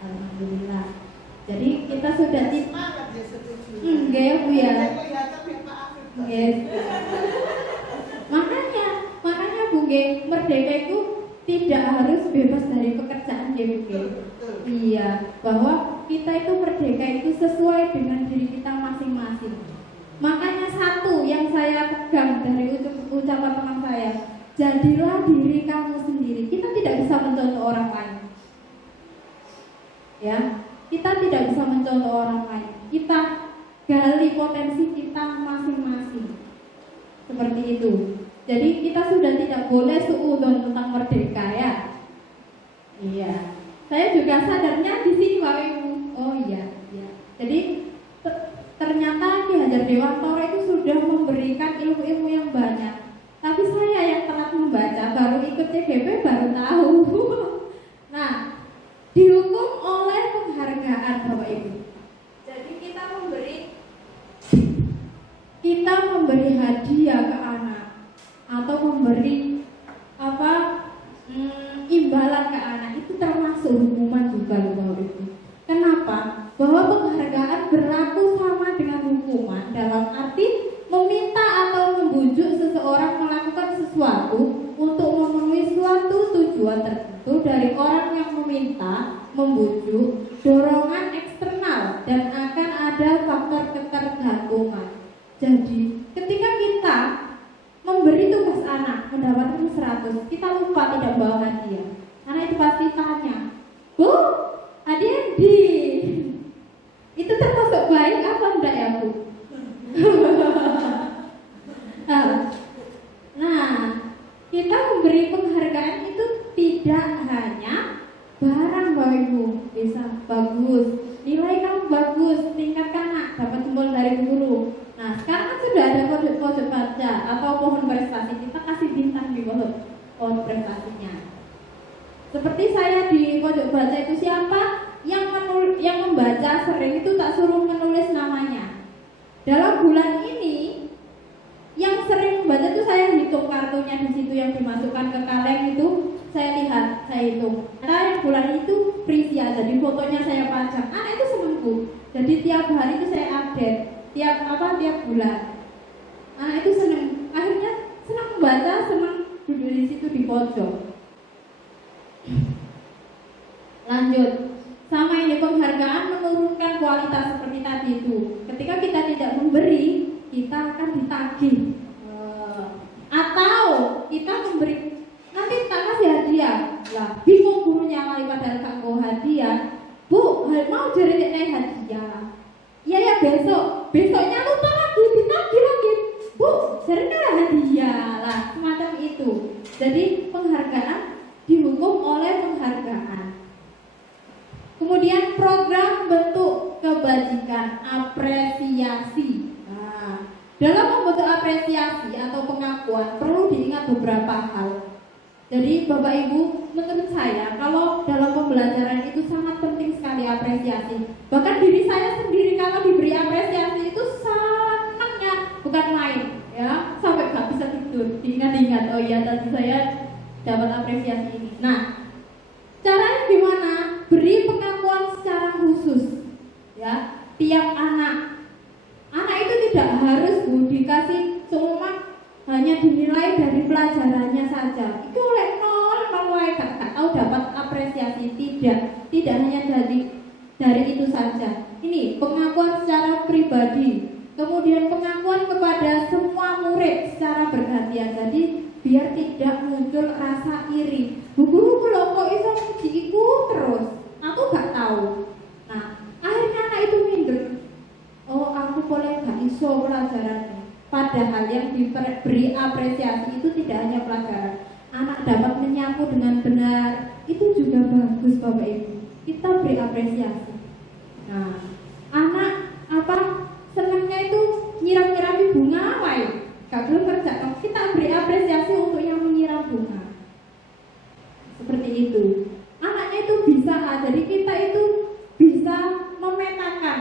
Alhamdulillah. Jadi kita sudah Semangat ya, setuju. Enggak ya Bu ya. Yes. Makanya Bu Ge, merdeka itu tidak harus bebas dari pekerjaan ya Bu Ge. Iya, bahwa kita itu merdeka itu sesuai dengan diri kita masing-masing. Makanya satu yang saya pegang dari ucapan teman saya, jadilah diri kamu sendiri. Kita tidak bisa mencontoh orang lain. Ya, kita tidak bisa mencontoh orang lain. Kita gali potensi kita masing-masing. Seperti itu. Jadi kita sudah tidak boleh suudzon tentang merdeka ya. Iya. Saya juga sadarnya di sini Bapak Ibu. Oh iya. Jadi ternyata Ki Hajar Dewantara itu sudah memberikan ilmu-ilmu yang banyak. Tapi saya yang telat membaca, baru ikut CGP baru tahu. Nah, dihukum oleh penghargaan Bapak Ibu. Jadi kita memberi hadiah ke anak atau memberi imbalan ke anak, itu termasuk hukuman juga loh Bapak Ibu. Kenapa? Bahwa penghargaan berlaku sama dengan hukuman dalam arti meminta atau membujuk seseorang melakukan sesuatu untuk memenuhi suatu tujuan tertentu dari orang yang meminta, membujuk, dorongan Itu termasuk baik apa enggak ya Bu? Nah, kita memberi penghargaan itu tidak hanya barang Bapak Ibu, bisa bagus, nilai kamu bagus, tingkat kanak, dapat jempol dari guru. Nah, sekarang kan sudah ada pojok baca atau pohon prestasi, kita kasih bintang di pohon prestasinya. Seperti saya di pojok baca itu siapa? Yang membaca sering itu tak suruh menulis namanya. Dalam bulan ini yang sering membaca itu saya hitung kartunya di situ yang dimasukkan ke kaleng itu saya lihat, saya hitung. Nah, yang bulan itu Prisia, jadi fotonya saya pajang. Anak itu senangku. Jadi tiap hari itu saya update, tiap bulan. Anak itu senang. Akhirnya senang membaca, senang duduk di situ di pojok. Lanjut. Sama ini penghargaan menurunkan kualitas seperti tadi itu. Ketika kita tidak memberi, kita akan ditagih. Atau kita memberi, nanti tak kasih hadiah. Lah, bingung gurunya kali padahal gak mau hadiah. Bu, mau jadi naik hadiah. Iya ya besoknya lupa lagi, ditagih lagi. Bu, jadi naik hadiah lah, semacam itu. Jadi penghargaan dihukum oleh penghargaan. Kemudian program bentuk kebajikan, apresiasi. Nah, dalam membentuk apresiasi atau pengakuan perlu diingat beberapa hal. Jadi Bapak Ibu, menurut saya kalau dalam pembelajaran itu sangat penting sekali apresiasi. Bahkan diri saya sendiri kalau diberi apresiasi itu senangnya bukan main, ya, sampai gak bisa tidur. Diingat-ingat, oh iya tadi saya dapat apresiasi ini. Nah, caranya gimana? Beri pengakuan secara khusus, ya. Tiap anak itu tidak harus Bu dikasih semua hanya dinilai dari pelajarannya saja. Itu oleh nol gak tahu dapat apresiasi, tidak hanya dari itu saja. Ini pengakuan secara pribadi, kemudian pengakuan kepada semua murid secara bergantian. Jadi biar tidak muncul rasa iri. Bu guru kalau kok iso mujiku terus, aku gak tahu. Nah, akhirnya anak itu minder. Oh, aku boleh gak iso pelajarannya. Padahal yang diberi apresiasi itu tidak hanya pelajaran. Anak dapat menyapu dengan benar, itu juga bagus Bapak Ibu. Kita beri apresiasi. Nah, anak senangnya itu nyiram-nyirami bunga wae. Gak belum kerja, kita beri apresiasi untuk yang menyiram bunga. Seperti itu. Anaknya itu bisa, jadi kita itu bisa memetakan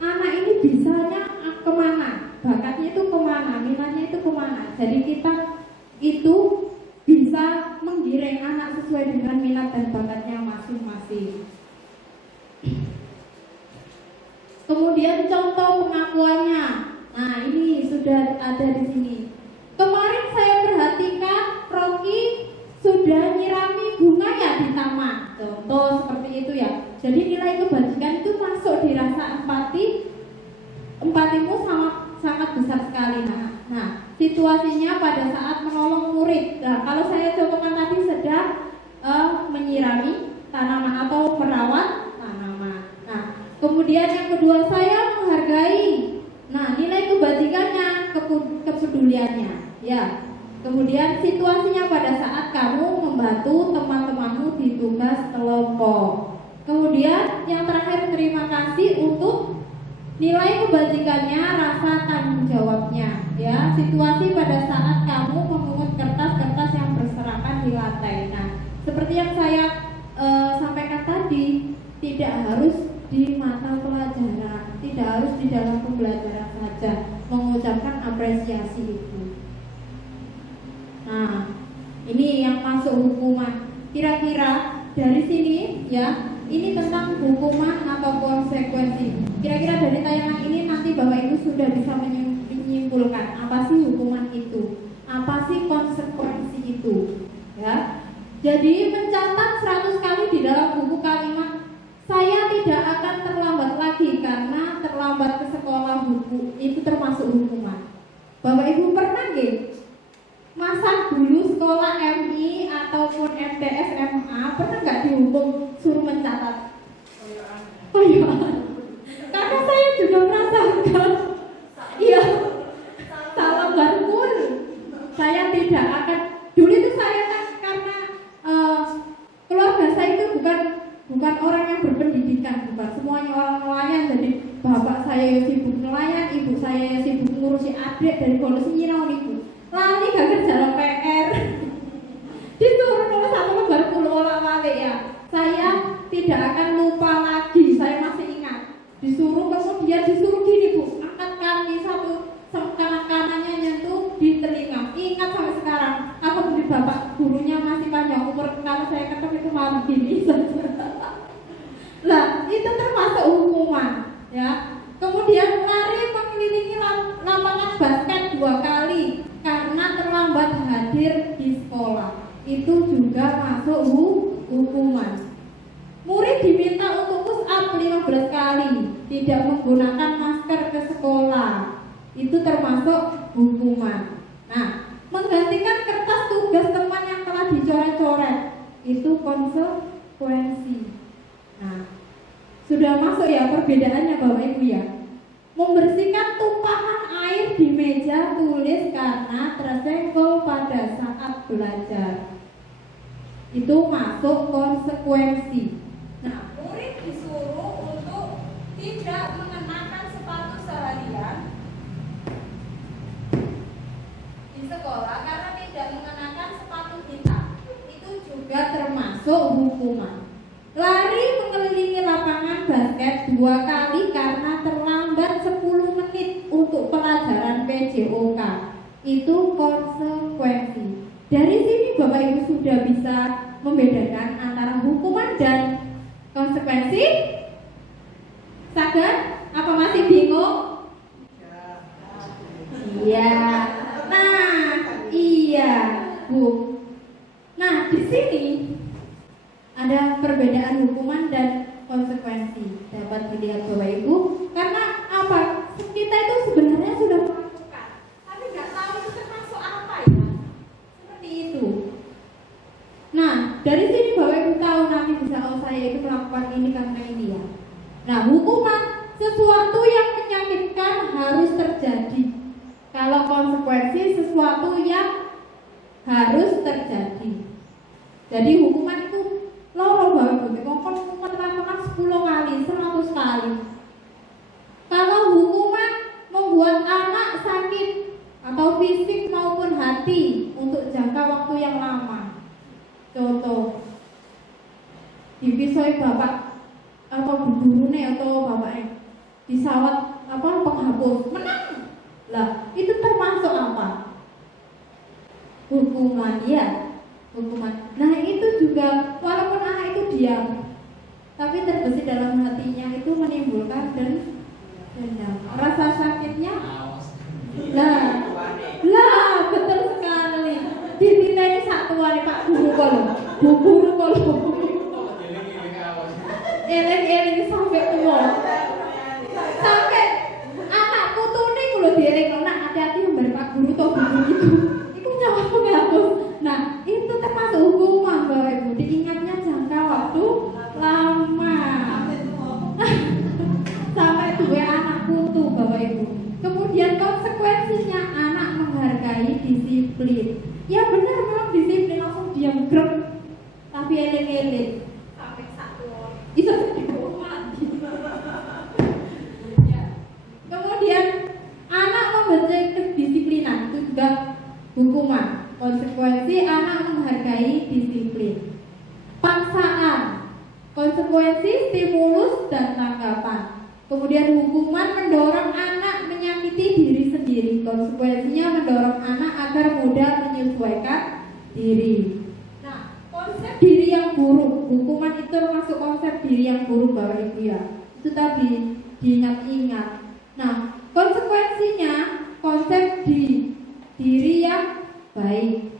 anak ini bisanya kemana, bakatnya itu kemana, minatnya itu kemana. Jadi kita itu bisa menggiring anak sesuai dengan minat dan bakatnya masing-masing. Kemudian contoh pengakuannya. Nah, ini sudah ada di sini. Kemarin saya perhatikan Rocky sudah nyirami bunga ya di taman. Contoh seperti itu ya. Jadi nilai kebajikan itu masuk di rasa empatimu sangat besar sekali. Nah, situasinya pada saat menolong murid. Nah, kalau saya contohkan tadi sedang menyirami tanaman atau merawat tanaman. Nah, kemudian yang kedua saya menghargai. Nah, nilai kebajikannya, kepeduliannya, ya. Kemudian situasinya pada saat kamu membantu teman-temanmu di tugas kelompok. Kemudian yang terakhir terima kasih untuk nilai kebajikannya, rasa tanggung jawabnya, ya. Situasi pada saat kamu memungut kertas-kertas yang berserakan di lantai. Nah, seperti yang saya sampaikan tadi, tidak harus di mata pelajaran, tidak harus di dalam pembelajaran saja mengucapkan apresiasi itu. Nah, ini yang masuk hukuman. Kira-kira dari sini ya, ini tentang hukuman atau konsekuensi. Kira-kira dari tayangan ini nanti Bapak Ibu sudah bisa menyimpulkan apa sih hukuman itu, apa sih konsekuensi itu, ya. Jadi mencatat 100 kali di dalam buku kalimat saya tidak akan terlambat lagi karena terlambat ke sekolah buku itu termasuk hukuman. Bapak Ibu pernah nggih? Masa dulu sekolah MI ataupun MTS SMA pernah nggak dihukum suruh mencatat? Oh iya, karena saya juga merasakan. Iya, salah pun saya tidak akan. Dulu itu saya kan karena keluarga saya itu bukan orang yang berpendidikan, bukan semuanya orang nelayan. Jadi bapak saya sibuk nelayan, ibu saya sibuk ngurusi adik dari bonus nyirau ibu. Lali gak kerja lo PR. Disuruh nulis satu lembar puluh olah-walik ya. Saya tidak akan lupa lagi, saya masih ingat. Disuruh kemudian disuruh gini Bu, angkat kaki satu kanannya nyentuh di telinga. Ingat sampai sekarang. Aku di bapak gurunya masih panjang umur, kalau saya ketemu itu malah begini saja. Lah itu termasuk hukuman, ya. Kemudian lari mengelilingi lapangan basket 2 kali karena terlambat hadir di sekolah. Itu juga masuk hukuman. Murid diminta untuk push up 15 kali, tidak menggunakan masker ke sekolah. Itu termasuk hukuman. Nah, menggantikan kertas tugas teman yang telah dicoret-coret, itu konsekuensi. Nah, sudah masuk ya perbedaannya Bapak Ibu ya. Membersihkan tumpahan air di meja tulis karena tersenggol pada saat belajar. Itu masuk konsekuensi. Nah, murid disuruh untuk tidak mengenakan sepatu seharian di sekolah karena tidak mengenakan sepatu hitam. Itu juga termasuk hukuman. Lari mengelilingi lapangan basket 2 kali karena terlambat 10 menit untuk pelajaran PJOK. Itu konsekuensi. Dari sini Bapak Ibu sudah bisa membedakan antara hukuman dan konsekuensi? Sadar? Apa masih bingung? Iya. Nah, iya, Bu. Nah, di sini ada perbedaan hukuman dan konsekuensi. Dapat dilihat Bapak Ibu, karena apa? Kita itu sebenarnya sudah melakukan, tapi nggak tahu itu termasuk apa ya. Seperti itu. Nah, dari sini Bapak Ibu tahu nanti bisa saya itu melakukan ini karena ini ya. Nah, hukuman sesuatu yang menyakitkan harus terjadi. Kalau konsekuensi sesuatu yang harus terjadi. Jadi hukuman itu loro Bapak Ibu, ngomong hukuman lakukan 10 kali, 100 kali. Kalau hukuman membuat anak sakit atau fisik maupun hati untuk jangka waktu yang lama. Contoh, dipisoi bapak atau gurune atau bapaknya disawat penghapus, menang. Lah, itu termasuk apa? Hukuman ya. Hukuman. Nah itu juga walaupun anak itu diam, tapi terbesit dalam hatinya itu menimbulkan dendam. Rasa sakitnya, lah betul sekali. Dititeni satuan Pak Guru kalau, eling sampai tua, sampai anak putune kulo dieling nak hati-hati memberi Pak Guru atau guru itu nyawa penghapus. Nah, itu termasuk hukuman Bapak Ibu. Diingatnya jangka waktu lama. Sampai 2 anak putu Bapak Ibu. Kemudian konsekuensinya anak menghargai disiplin. Ya benar memang disiplin langsung diam grek. Tapi eling-eling sampai 1 orang. Itu mati. Ya. Kemudian anak membenci kedisiplinan itu juga hukuman. Konsekuensi anak menghargai disiplin. Paksaan, konsekuensi stimulus dan tanggapan. Kemudian hukuman mendorong anak menyakiti diri sendiri. Konsekuensinya mendorong anak agar mudah menyesuaikan diri. Nah, konsep diri yang buruk, hukuman itu termasuk konsep diri yang buruk Bapak Ibu ya. Itu tadi diingat-ingat. Nah, konsekuensinya konsep diri yang baik.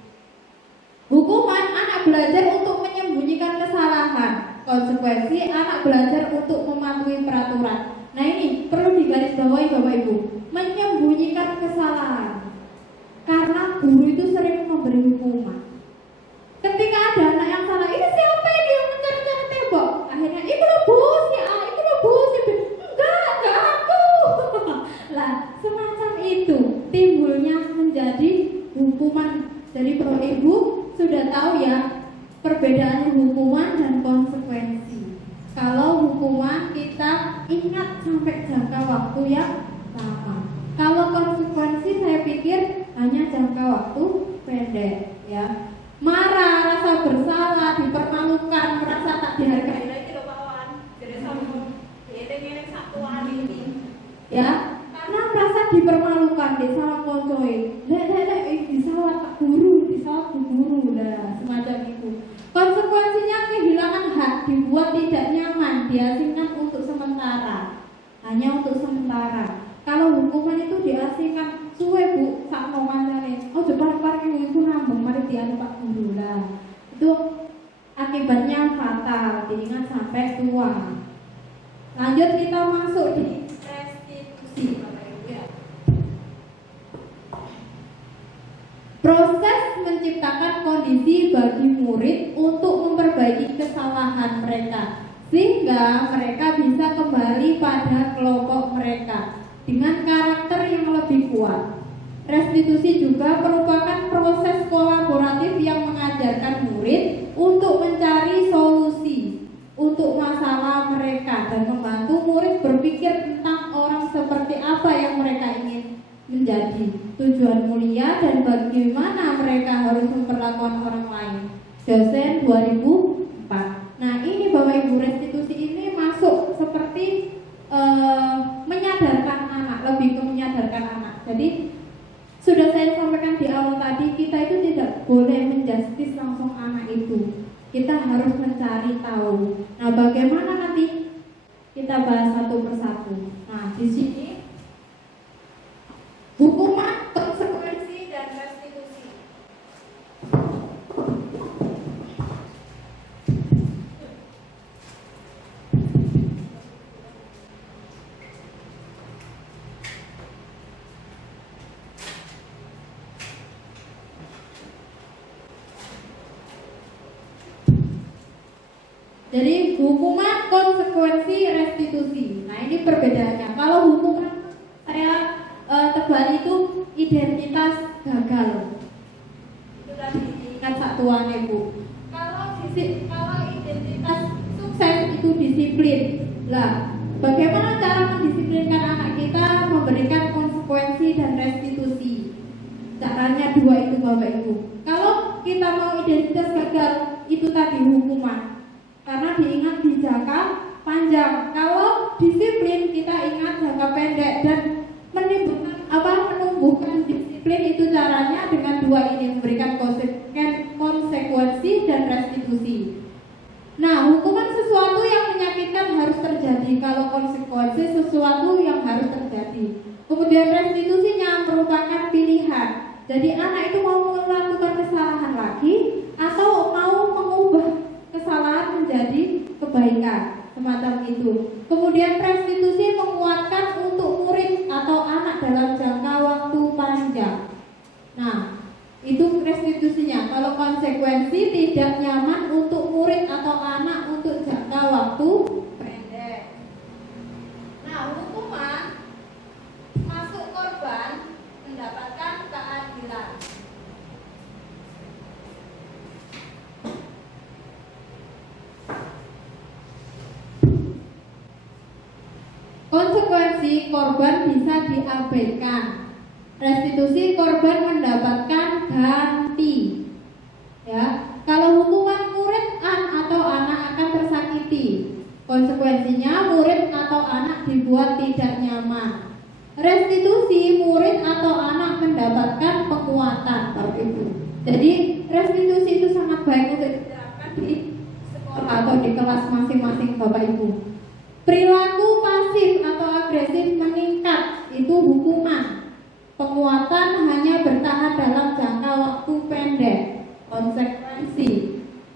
Hukuman anak belajar untuk menyembunyikan kesalahan. Konsekuensi anak belajar untuk mematuhi peraturan. Nah ini perlu digarisbawahi Bapak Ibu. Menyembunyikan kesalahan. Karena guru itu sering memberi hukuman. Ketika ada anak yang salah, ini siapa ini yang mencari-cari tembok? Akhirnya, itu loh bu, si A, itu loh bu, sampai jangka waktu yang lama. Kalau konsekuensi saya pikir hanya jangka waktu pendek ya. Marah, rasa bersalah, dipermalukan, merasa tak dihargai. Lagi lho Pak Wan, jadi sama ini satu hari ini. Ya, karena merasa dipermalukan di sama koncoe. Lek disawat tak guru, disawat guru lah semacam itu. Konsekuensinya kehilangan hak, dibuat tidak nyaman, diasingkan untuk sementara. Hanya untuk sementara. Kalau hukuman itu diasingkan suwe Bu, sak mau kancane. Oh, jepar-par ibu nambung mari dianu Pak Guru lah. Itu akibatnya fatal, diingat sampai tua. Lanjut kita masuk di restitusi Bapak Ibu ya. Proses menciptakan kondisi bagi murid untuk memperbaiki kesalahan mereka sehingga mereka bisa kembali pada kelompok mereka dengan karakter yang lebih kuat. Restitusi juga merupakan proses kolaboratif yang mengajarkan murid untuk mencari solusi untuk masalah mereka dan membantu murid berpikir tentang orang seperti apa yang mereka ingin menjadi, tujuan mulia dan bagaimana mereka harus memperlakukan orang lain. Dosen 2004. Nah ini Bapak Ibu, restitusi ini masuk seperti menyadarkan anak, lebih ke menyadarkan anak. Jadi sudah saya sampaikan di awal tadi, kita itu tidak boleh menjustis langsung anak itu. Kita harus mencari tahu. Nah, bagaimana nanti kita bahas satu persatu. Nah, di sini hukuman, konsekuensi dan restitusi. Jadi hukuman, konsekuensi, restitusi. Nah ini perbedaannya. Kalau hukuman saya tebal itu identitas gagal. Itu tadi diingat satuannya Bu. Kalau identitas sukses itu disiplin. Lah, bagaimana cara mendisiplinkan anak kita, memberikan konsekuensi dan restitusi? Caranya dua itu Bapak Ibu. Kalau kita mau identitas gagal, itu tadi hukuman. Karena diingat di jangka panjang. Kalau disiplin kita ingat jangka pendek dan menumbuhkan disiplin itu caranya dengan dua ini, memberikan konsekuensi dan restitusi. Nah, hukuman sesuatu yang menyakitkan harus terjadi. Kalau konsekuensi sesuatu yang harus terjadi. Kemudian restitusinya merupakan pilihan. Jadi anak itu mau melakukan kesalahan lagi atau mau mengubah kesalahan menjadi kebaikan, semacam itu. Kemudian restitusi menguatkan untuk murid atau anak dalam jangka waktu panjang. Nah, itu restitusinya. Kalau konsekuensi tidak nyaman untuk murid atau anak untuk jangka waktu pendek. Nah, hukuman masuk korban mendapatkan keadilan. Konsekuensi korban bisa diabaikan. Restitusi korban mendapatkan ganti. Ya, kalau hukuman murid atau anak akan tersakiti. Konsekuensinya murid atau anak dibuat tidak nyaman. Restitusi murid atau anak mendapatkan penguatan, Bapak Ibu. Jadi restitusi itu sangat baik untuk diterapkan di sekolah atau di kelas masing-masing Bapak Ibu. Perilaku pasif atau agresif meningkat, itu hukuman. Penguatan hanya bertahan dalam jangka waktu pendek, konsekuensi.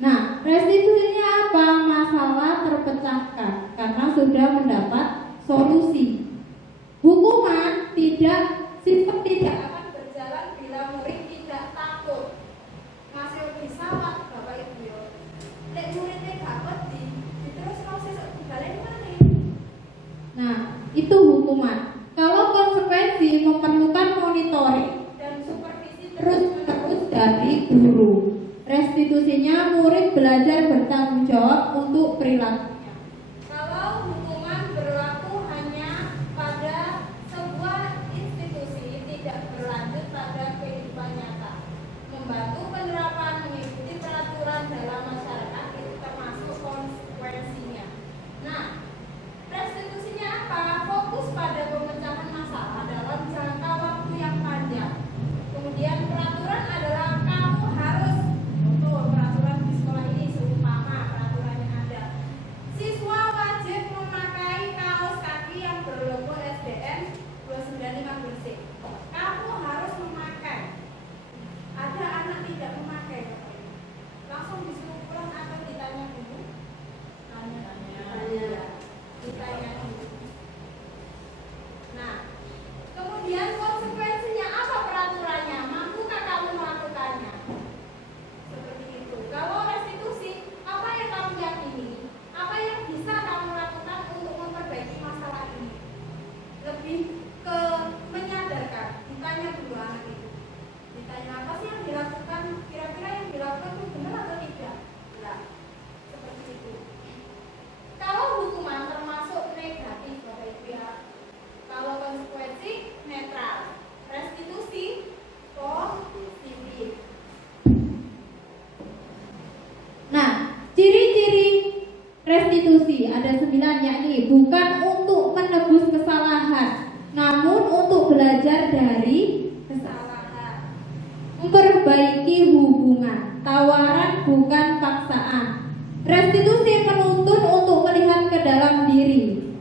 Nah, restitusinya apa? Masalah terpecahkan karena sudah mendapat solusi. Hukuman sistem tidak akan berjalan bila murid tidak takut. Masih bisa Bapak Ibu. Lek muridnya takut terus mau sesuk balik mana? Nah, itu hukuman. Kalau konsekuensi memerlukan monitoring dan supervisi terus-menerus dari guru. Restitusinya murid belajar bertanggung jawab untuk perilakunya. Kalau hukuman berlaku hanya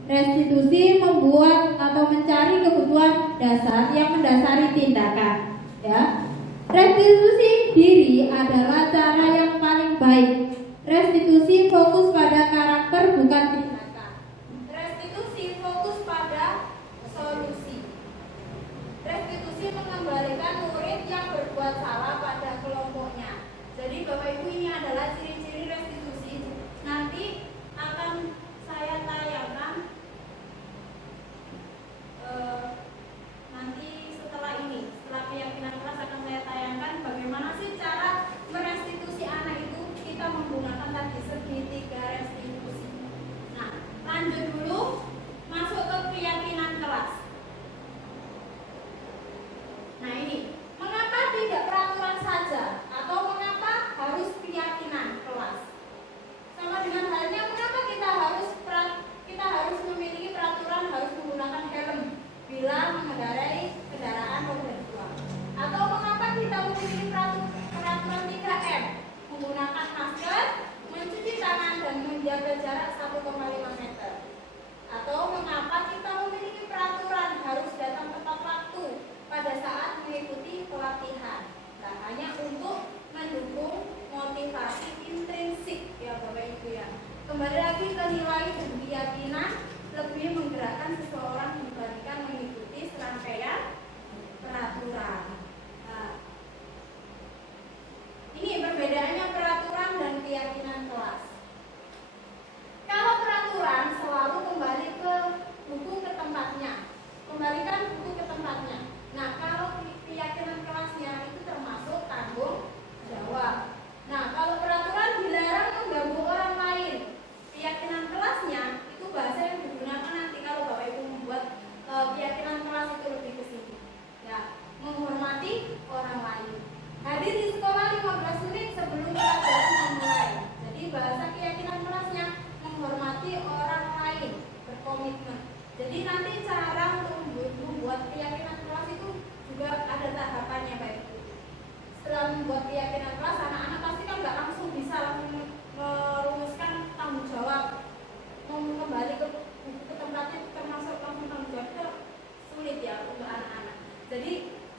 Restitusi membuat atau mencari kebutuhan dasar yang mendasari tindakan. Ya, restitusi diri adalah cara yang paling baik. Restitusi fokus pada karakter bukan tindakan. Restitusi fokus pada solusi. Restitusi mengembalikan murid yang berbuat salah pada kelompoknya. Jadi Bapak Ibu, ini adalah ciri-ciri restitusi. Nanti akan saya tayangkan nanti setelah ini, setelah keyakinan kelas akan saya tayangkan bagaimana sih cara merestitusi anak itu. Kita menggunakan tadi segitiga restitusi. Nah, lanjut dulu masuk ke keyakinan kelas. Nah ini, mengapa tidak peraturan saja atau mengapa harus keyakinan kelas? Sama dengan halnya mengapa kita harus memiliki peraturan harus menggunakan helm bila mengendarai kendaraan roda 2? Atau mengapa kita memiliki peraturan 3M, menggunakan masker, mencuci tangan dan menjaga jarak 1,5 meter? Atau mengapa kita memiliki peraturan harus datang tepat waktu pada saat mengikuti pelatihan? Nah, hanya untuk mendukung motivasi intrinsik ya Bapak Ibu ya. Kembali lagi ke nilai dan keyakinan lebih menggerakkan seseorang dibandingkan mengikuti serangkaian peraturan. Nah, ini perbedaannya peraturan dan keyakinan kelas. Kalau peraturan selalu kembali ke buku ke tempatnya, kembalikan buku ke tempatnya. Nah, kalau keyakinan kelasnya itu termasuk tanggung jawab. Nah, kalau peraturan dilarang mengganggu orang lain, keyakinan kelasnya itu bahasa yang digunakan nanti kalau Bapak Ibu membuat keyakinan kelas itu lebih ke sini. Ya, menghormati orang lain. Hadir di sekolah 15 menit sebelum pelajaran dimulai. Jadi bahasa keyakinan kelasnya menghormati orang lain, berkomitmen. Jadi nanti cara untuk membuat keyakinan kelas itu juga ada tahapannya Bapak Ibu. Setelah membuat keyakinan kelas, anak-anak pasti kan nggak langsung bisa merumuskan tanggung jawab, kembali ke tempatnya termasuk langsung tanggung jawab itu sulit ya untuk anak-anak. Jadi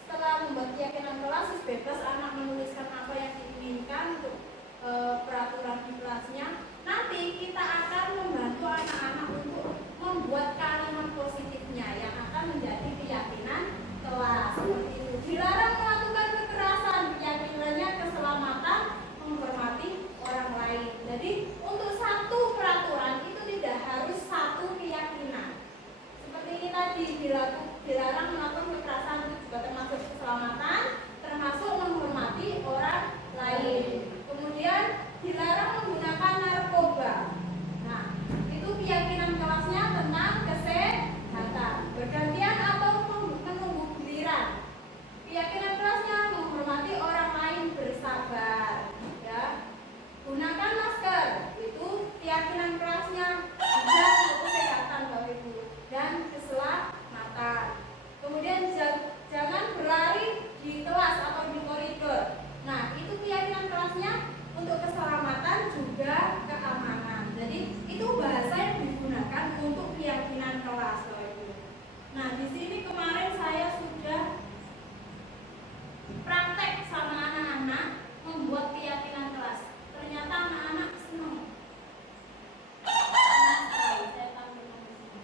setelah membuat keyakinan kelas, bebas anak menuliskan apa yang diinginkan untuk peraturan di kelasnya. Nanti kita akan membantu anak-anak untuk membuat kalimat positifnya yang akan menjadi keyakinan kelas. Seperti itu. Dilarang melakukan kekerasan, keyakinannya keselamatan, menghormati orang lain. Jadi untuk satu peraturan itu tidak harus satu keyakinan. Seperti ini tadi, dilarang melakukan kekerasan itu juga termasuk keselamatan, termasuk menghormati orang lain. Kemudian dilarang menggunakan narkoba. Nah, itu keyakinan kelasnya tentang kesehatan. Bergantian atau menunggu giliran. Keyakinan kelasnya menghormati orang lain, bersabar. Ya, gunakan masker. Itu keyakinan kelasnya juga untuk kesehatan Bapak Ibu dan keselamatan. Kemudian jangan berlari di kelas atau di koridor. Nah, itu keyakinan kelasnya untuk keselamatan juga keamanan. Jadi itu bahasa yang digunakan untuk keyakinan kelas, Bapak Ibu. Nah, di sini kemarin saya sudah praktek sama anak-anak membuat keyakinan kelas. Ternyata anak-anak senang. Senang sekali. Saya tampilkan di sini.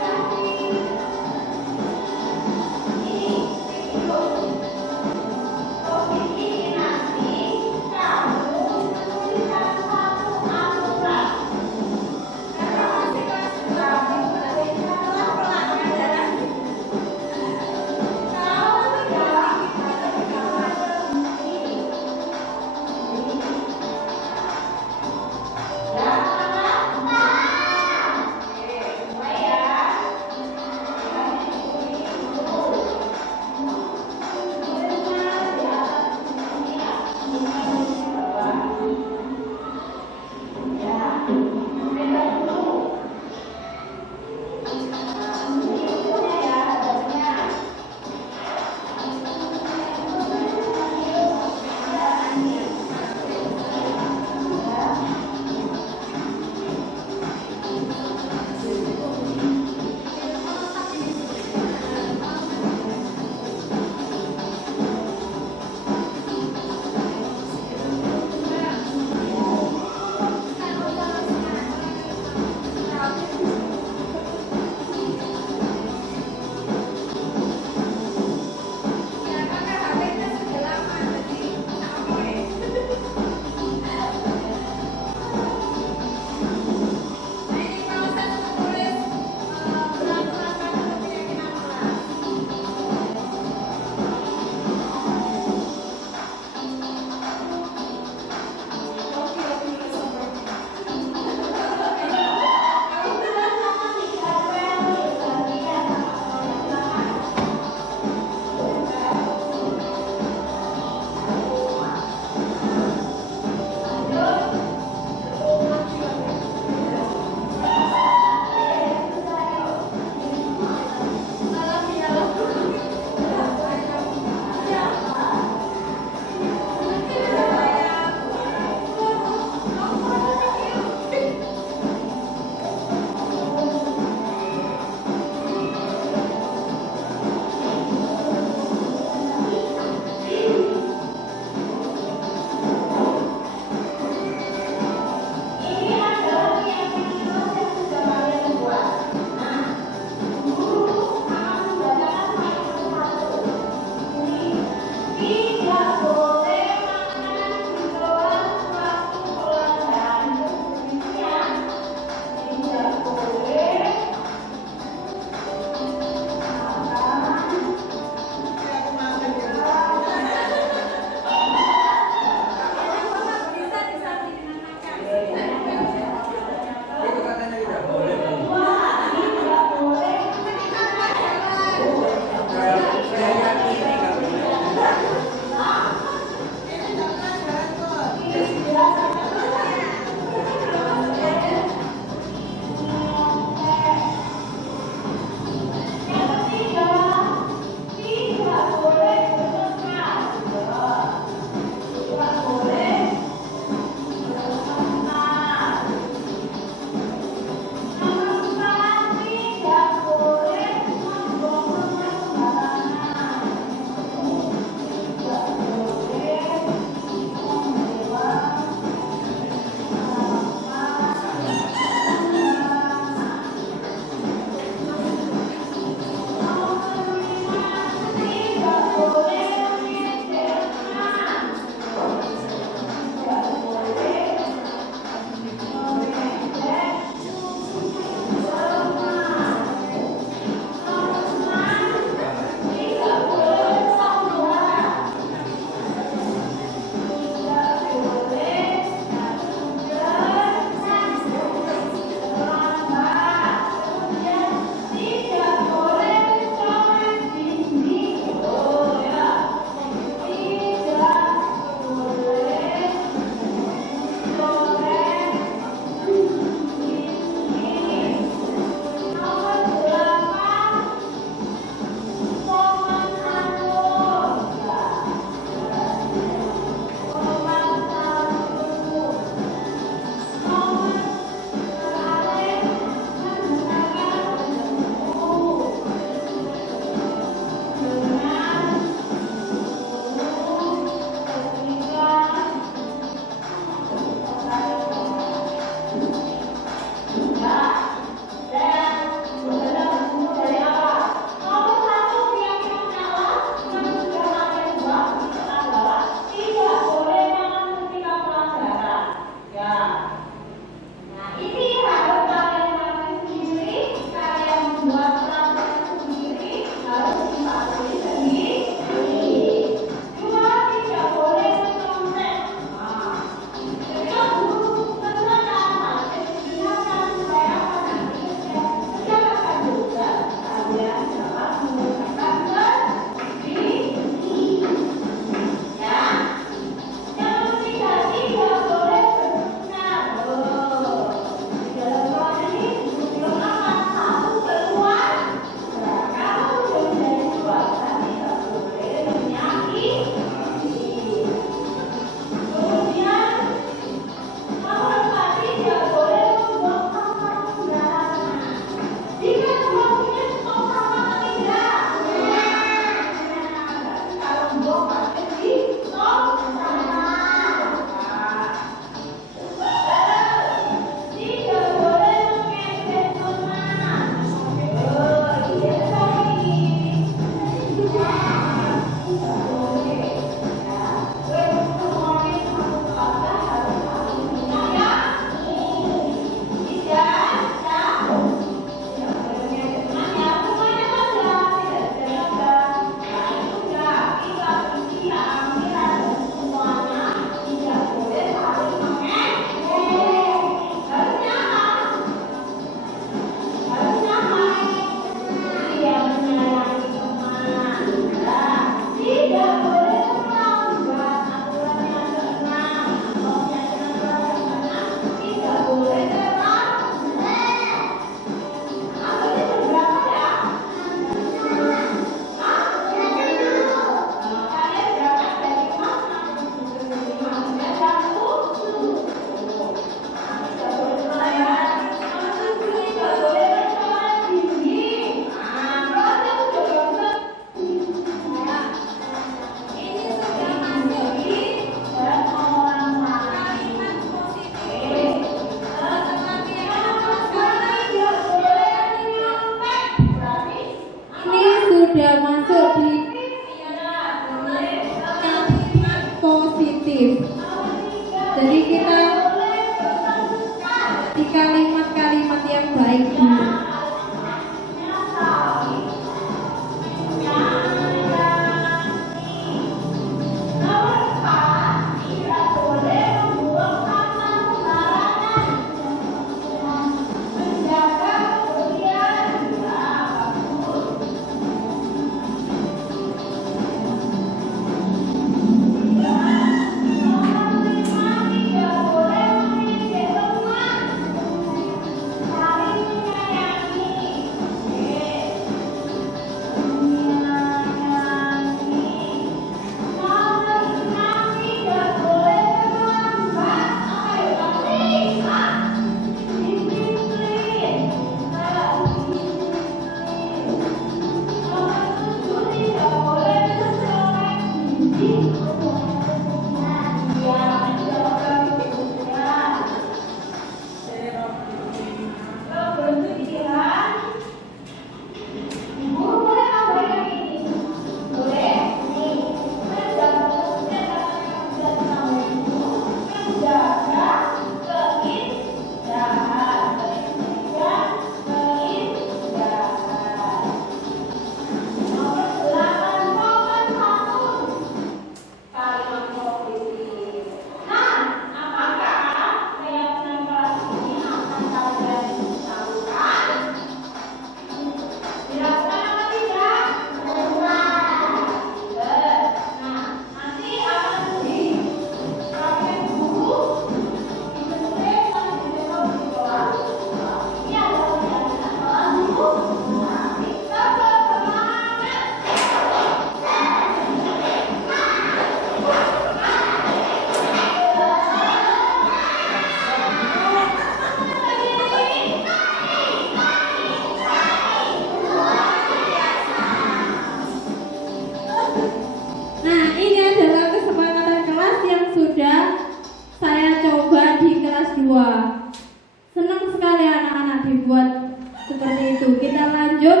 dibuat seperti itu. Kita lanjut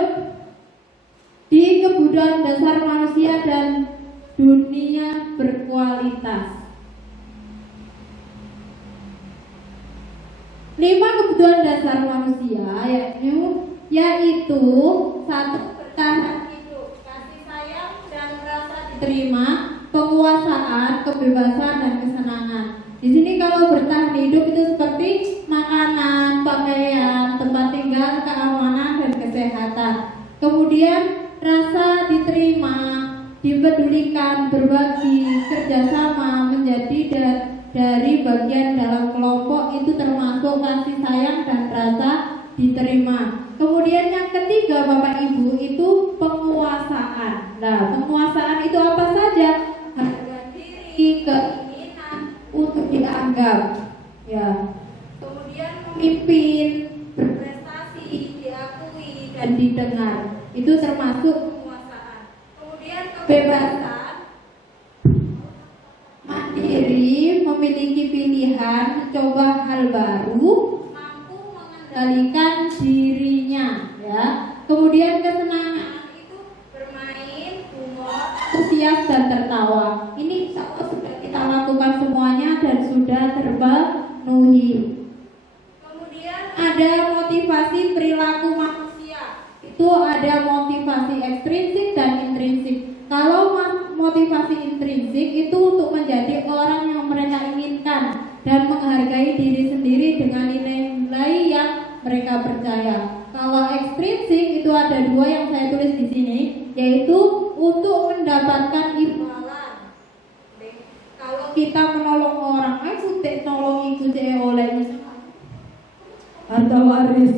di kebutuhan dasar manusia dan dunia berkualitas. 5 kebutuhan dasar manusia yaitu 1. Bertahan hidup, kasih sayang dan rasa diterima, penguasaan, kebebasan dan kesenangan. Di sini kalau bertahan hidup itu seperti makanan, pakaian, tempat tinggal, keamanan dan kesehatan. Kemudian rasa diterima, dipedulikan, berbagi, kerjasama, menjadi dari bagian dalam kelompok, itu termasuk kasih sayang dan rasa diterima. Kemudian yang ketiga Bapak Ibu itu penguasaan. Nah, penguasaan itu apa saja? Harga diri, keinginan untuk dianggap, ya. Kemudian memimpin, berprestasi, diakui dan didengar. Itu termasuk penguasaan. Kemudian kebebasan, mandiri, memiliki pilihan, mencoba hal baru, mampu mengendalikan dirinya, ya. Kemudian kesenangan itu bermain, humor, antusias dan tertawa. Ini sudah kita lakukan semuanya dan sudah terpenuhi. Kemudian ada motivasi perilaku manusia. Itu ada motivasi ekstrinsik dan intrinsik. Kalau motivasi intrinsik itu untuk menjadi orang yang mereka inginkan dan menghargai diri sendiri dengan nilai-nilai yang mereka percaya. Kalau ekstrinsik itu ada 2 yang saya tulis di sini, yaitu untuk mendapatkan imbalan. Kalau kita menolong orang, aku nolong itu oleh harta waris.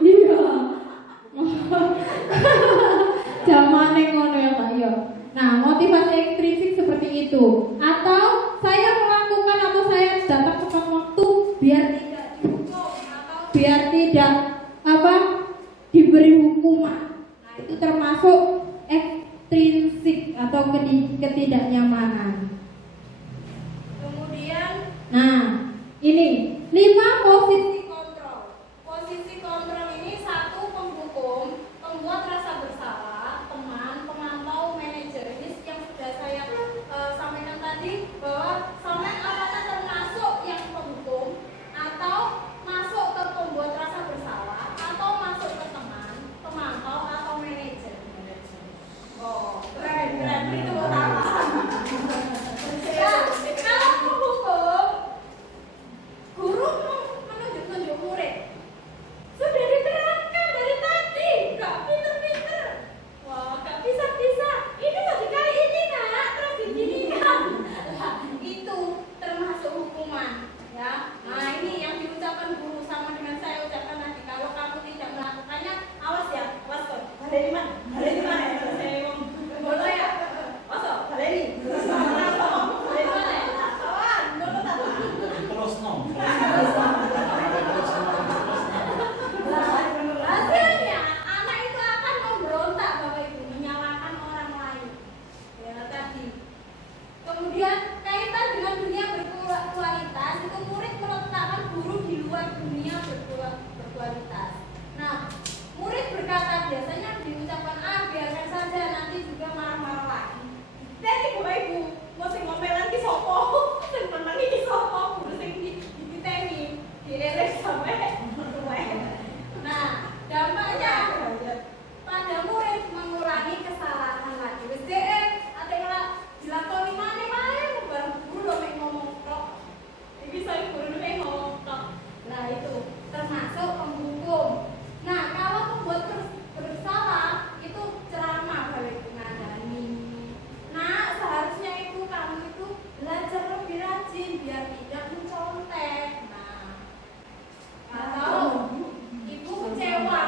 Iya. Zamane ngono ya Pak ya. Nah, motivasi ekstrinsik seperti itu. Atau saya melakukan atau saya datang tepat waktu biar tidak dihukum atau biar tidak diberi hukuman. Nah, itu termasuk ekstrinsik atau ketidaknyamanan. Kemudian, nah, ini 5 posisi kontrol. Posisi kontrol ini 1 penghukum, pembuat rasa bersalah, teman, pemantau, manajer. Ini yang sudah saya sampaikan tadi, bahwa sampai apakah termasuk yang penghukum atau masuk ke pembuat rasa bersalah atau masuk ke teman, pemantau atau manajer. Oh, keren itu pertama. Kalau penghukum, guru menunjuk murid. Sudah diterangkan dari tadi, gak pinter-pinter. Wah, gak bisa-bisa. Ini tadi kali ini nak, terus diginikan. Nah, itu termasuk hukuman, ya. Nah, ini yang diucapkan guru sama dengan saya ucapkan tadi. Kalau kamu tidak melakukannya, awas ya, awas kok. Balik di mana? Balik di mana? Kalau saya ngomong bola ya, masuk, balik di. Balik di mana ya? Kawan, bola tak. Terus no. Hasilnya anak itu akan memberontak Bapak Ibu, menyalahkan orang lain. Ya tadi. Kemudian kaitan dengan dunia berkualitas, itu murid meletakkan guru di luar dunia berkualitas. Nah, murid berkata biasanya diucapkan biarkan saja, nanti juga marah-marah lagi. Jadi Bapak Ibu, mau sing ngomelan ki sapa? Sing menang iki sapa? Guru sing diteni, dielek sampai tuwek. Nah, dampaknya pada murid mengurangi kesalahan lagi. Wis ate dilakoni maneh bareng guru lho mek ngomong tok. Iki saya guru mek ngomong tok. Nah, itu termasuk penghukum. Nah, kalau membuat bersalah itu ceramah Bapak Ibu ngandani. Nah, seharusnya itu kamu itu belajar lebih rajin biar tidak mencontek. Nah, atau ibu kecewa.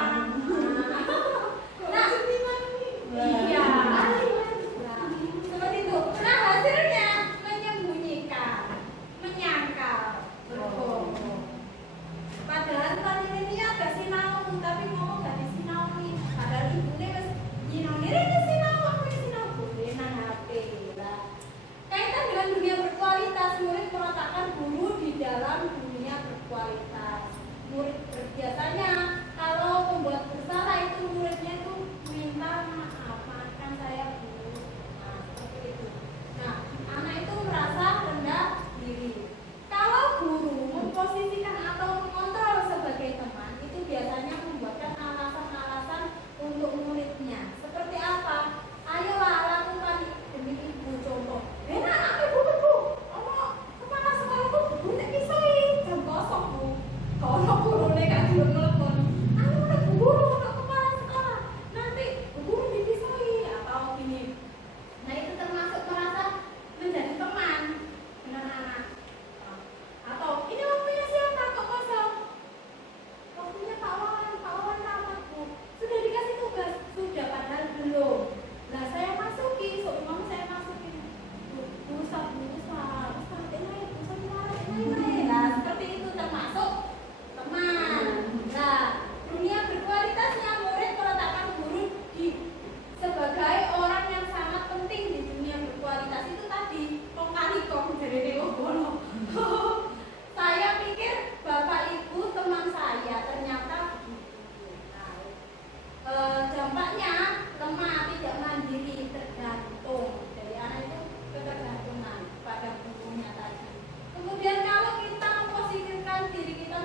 Nah, iya. Nah, seperti itu. Nah, hasilnya menyembunyikan, menyangkal, berbohong. Padahal tadi ini agak sinau, tapi ngomong gak disinaui. Padahal ibunya wis nyinau diri sinau, aku sinau boleh nang HP lah. Kaitan dengan dunia berkualitas, murid meletakkan guru di dalam dunia berkualitas. Murid berbiasa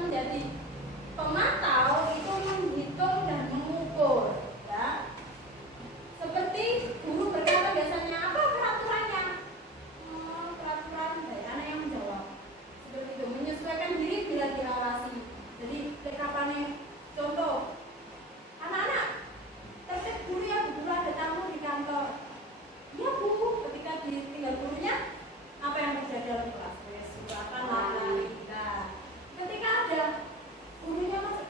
menjadi pemantau itu menghitung dan mengukur, ya. Seperti guru berkata biasanya apa peraturannya? Peraturan dari anak yang menjawab. Seperti itu, menyesuaikan diri bila diawasi. Jadi kapannya contoh anak-anak tertib guru ya, bu, guru ada tamu di kantor. Ya bu, ketika ditinggal gurunya apa yang terjadi dalam kelas? Silakan lari. Nah, ketika ada gurunya masuk,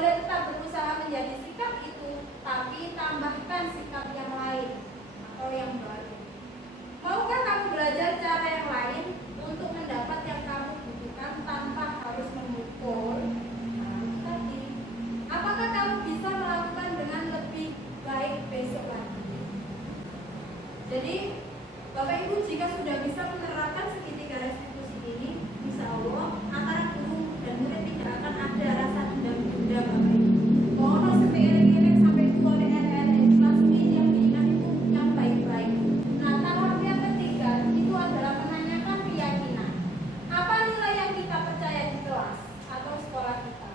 boleh tetap berusaha menjadi sikap itu, tapi tambahkan sikap yang lain atau yang baru. Maukah kamu belajar cara yang lain untuk mendapat yang kamu butuhkan tanpa harus memukul? Nah, tadi, apakah kamu bisa melakukan dengan lebih baik besok lagi? Jadi, Bapak Ibu jika sudah bisa menerapkan segitiga restitusi ini, insya Allah antara guru dan murid tidak akan ada rasa dendam-dendam Bapak Ibu. Mohon sampai elek-elek sampai tua di kelas ini yang diingat itu yang baik-baik. Nah, tahap yang ketiga itu adalah menanyakan keyakinan. Apa nilai yang kita percaya di kelas atau sekolah kita?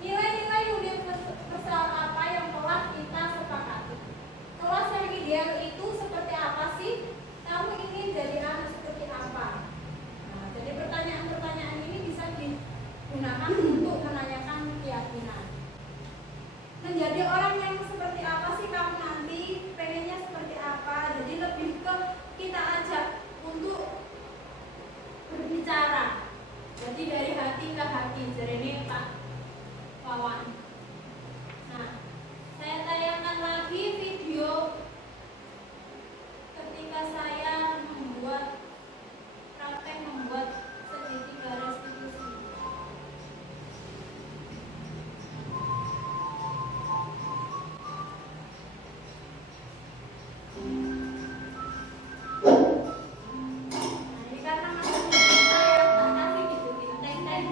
Nilai-nilai universal apa yang telah kita sepakati? Kelas yang ideal itu seperti apa sih? Kamu ingin jadi anak seperti apa? Nah, jadi pertanyaan-pertanyaan ini bisa digunakan untuk menanyakan keyakinan. Menjadi orang yang seperti apa sih kamu nanti? Pengennya seperti apa? Jadi lebih ke kita ajak untuk berbicara. Jadi dari hati ke hati. Jadi ini Pak Wawan. Nah, saya tayangkan lagi video ketika saya membuat praktek membuat segitiga restitusi. Nah, ini karena masih saya tak kasih gitu teng-teng.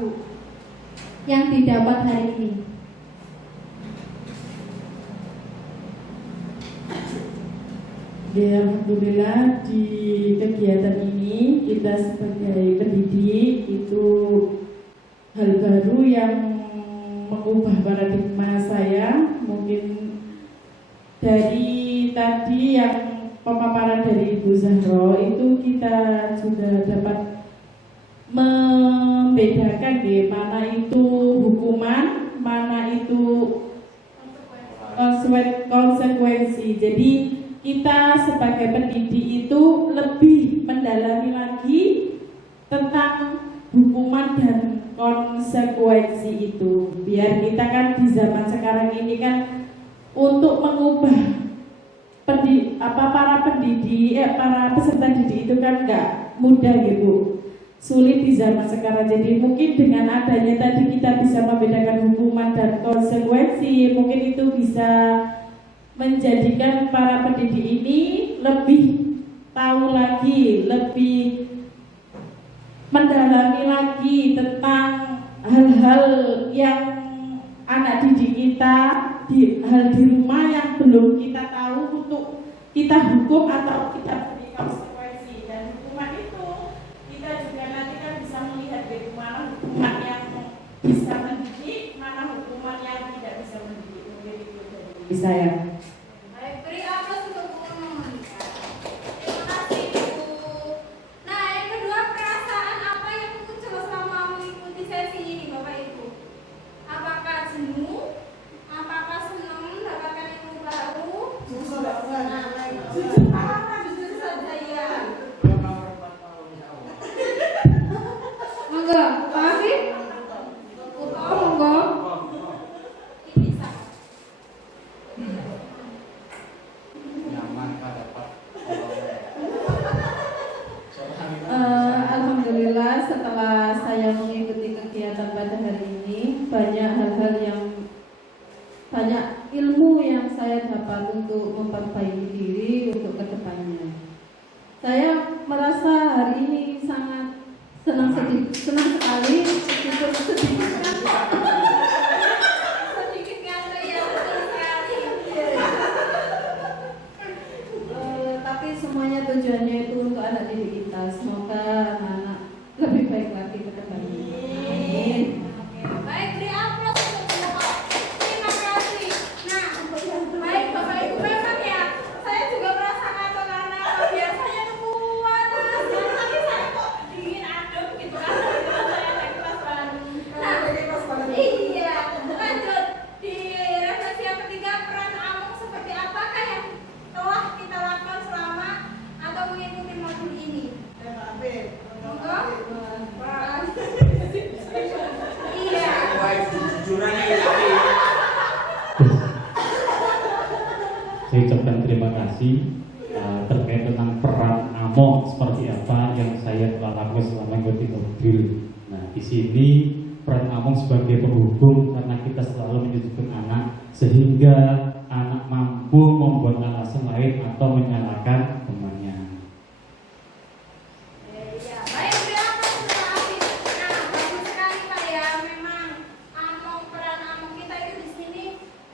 Bu yang didapat hari ini? Ya, alhamdulillah di kegiatan ini kita sebagai pendidik itu hal baru yang mengubah paradigma saya. Mungkin dari tadi yang pemaparan dari Ibu Zahro itu kita sudah dapat membedakan mana itu hukuman, mana itu konsekuensi. Jadi kita sebagai pendidik itu lebih mendalami lagi tentang hukuman dan konsekuensi itu. Biar kita kan di zaman sekarang ini kan untuk mengubah para peserta didik itu kan nggak mudah gitu, sulit di zaman sekarang. Jadi mungkin dengan adanya tadi kita bisa membedakan hukuman dan konsekuensi, mungkin itu bisa menjadikan para pendidik ini lebih tahu lagi, lebih mendalami lagi tentang hal-hal yang anak didik kita, hal di rumah yang belum kita tahu untuk kita hukum atau kita beri konsekuensi. Dan hukuman itu kita juga nanti kan bisa melihat bagaimana hukuman yang bisa mendidik, mana hukuman yang tidak bisa mendidik. Mungkin itu dari saya. Baik, beri aplaus untuk Bu Monika. Terima kasih Ibu. Nah, yang kedua, perasaan apa yang muncul selama mengikuti sesi ini Bapak Ibu? Apakah jenuh? Apakah senang mendapatkan ilmu baru? Jujur saja ya. Monggo, Pak Afif. Monggo. Ini bisa. Alhamdulillah setelah saya mengikuti kegiatan pada hari ini, banyak hal-hal yang banyak ilmu yang saya dapat untuk memperbaiki diri untuk kedepannya. Saya merasa hari ini sangat senang sekali, meskipun sedikit Sedikit ngantri ya, betul sekali. tapi semuanya tujuannya itu untuk anak didik kita. Semoga anak-anak lebih baik lagi ke depannya. Amin. Baik, beri aplaus untuk Bapak. Terima kasih. Nah, baik Bapak Ibu, memang ya saya juga merasa kantor karena biasanya nunggu panas, tapi saya kok dingin adem gitu kan. Saya naik kelas baru. Nah, iya. Lanjut di refleksi yang ketiga, peran Amung seperti apakah yang telah kita lakukan selama atau mengikuti modul ini? Monggo. Iya. Saya ucapkan terima kasih terkait tentang peran Among seperti apa yang saya telah lakukan selama mengikuti modul. Nah, di sini peran Among sebagai penghubung karena kita selalu menyudutkan anak sehingga anak mampu membuat alasan lain atau menyalahkan temannya. Iya, baik, berapa sudah habis. Nah, bagus sekali Pak ya. Memang peran Among kita itu di sini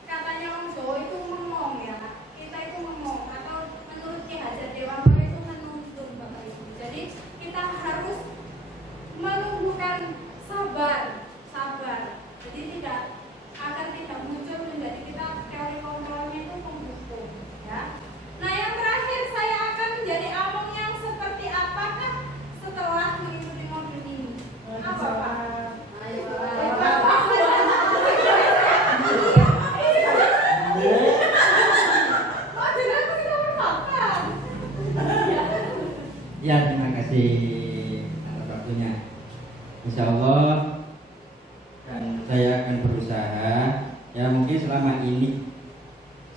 katanya Om Jawa itu ngomong ya. Kita itu ngomong atau menurut Ki Hajar Dewangga itu menuntun Bapak Ibu. Jadi kita harus menumbuhkan sabar. Jadi agar tidak muncul menjadi kita teori kontrolnya itu pembuku ya. Nah, yang terakhir saya akan menjadi Among yang seperti apakah setelah mengikuti modul ini? Apa Pak? Ayo Pak. Ya, terima kasih atas waktunya. Insya Allah dan saya akan berusaha. Ya, mungkin selama ini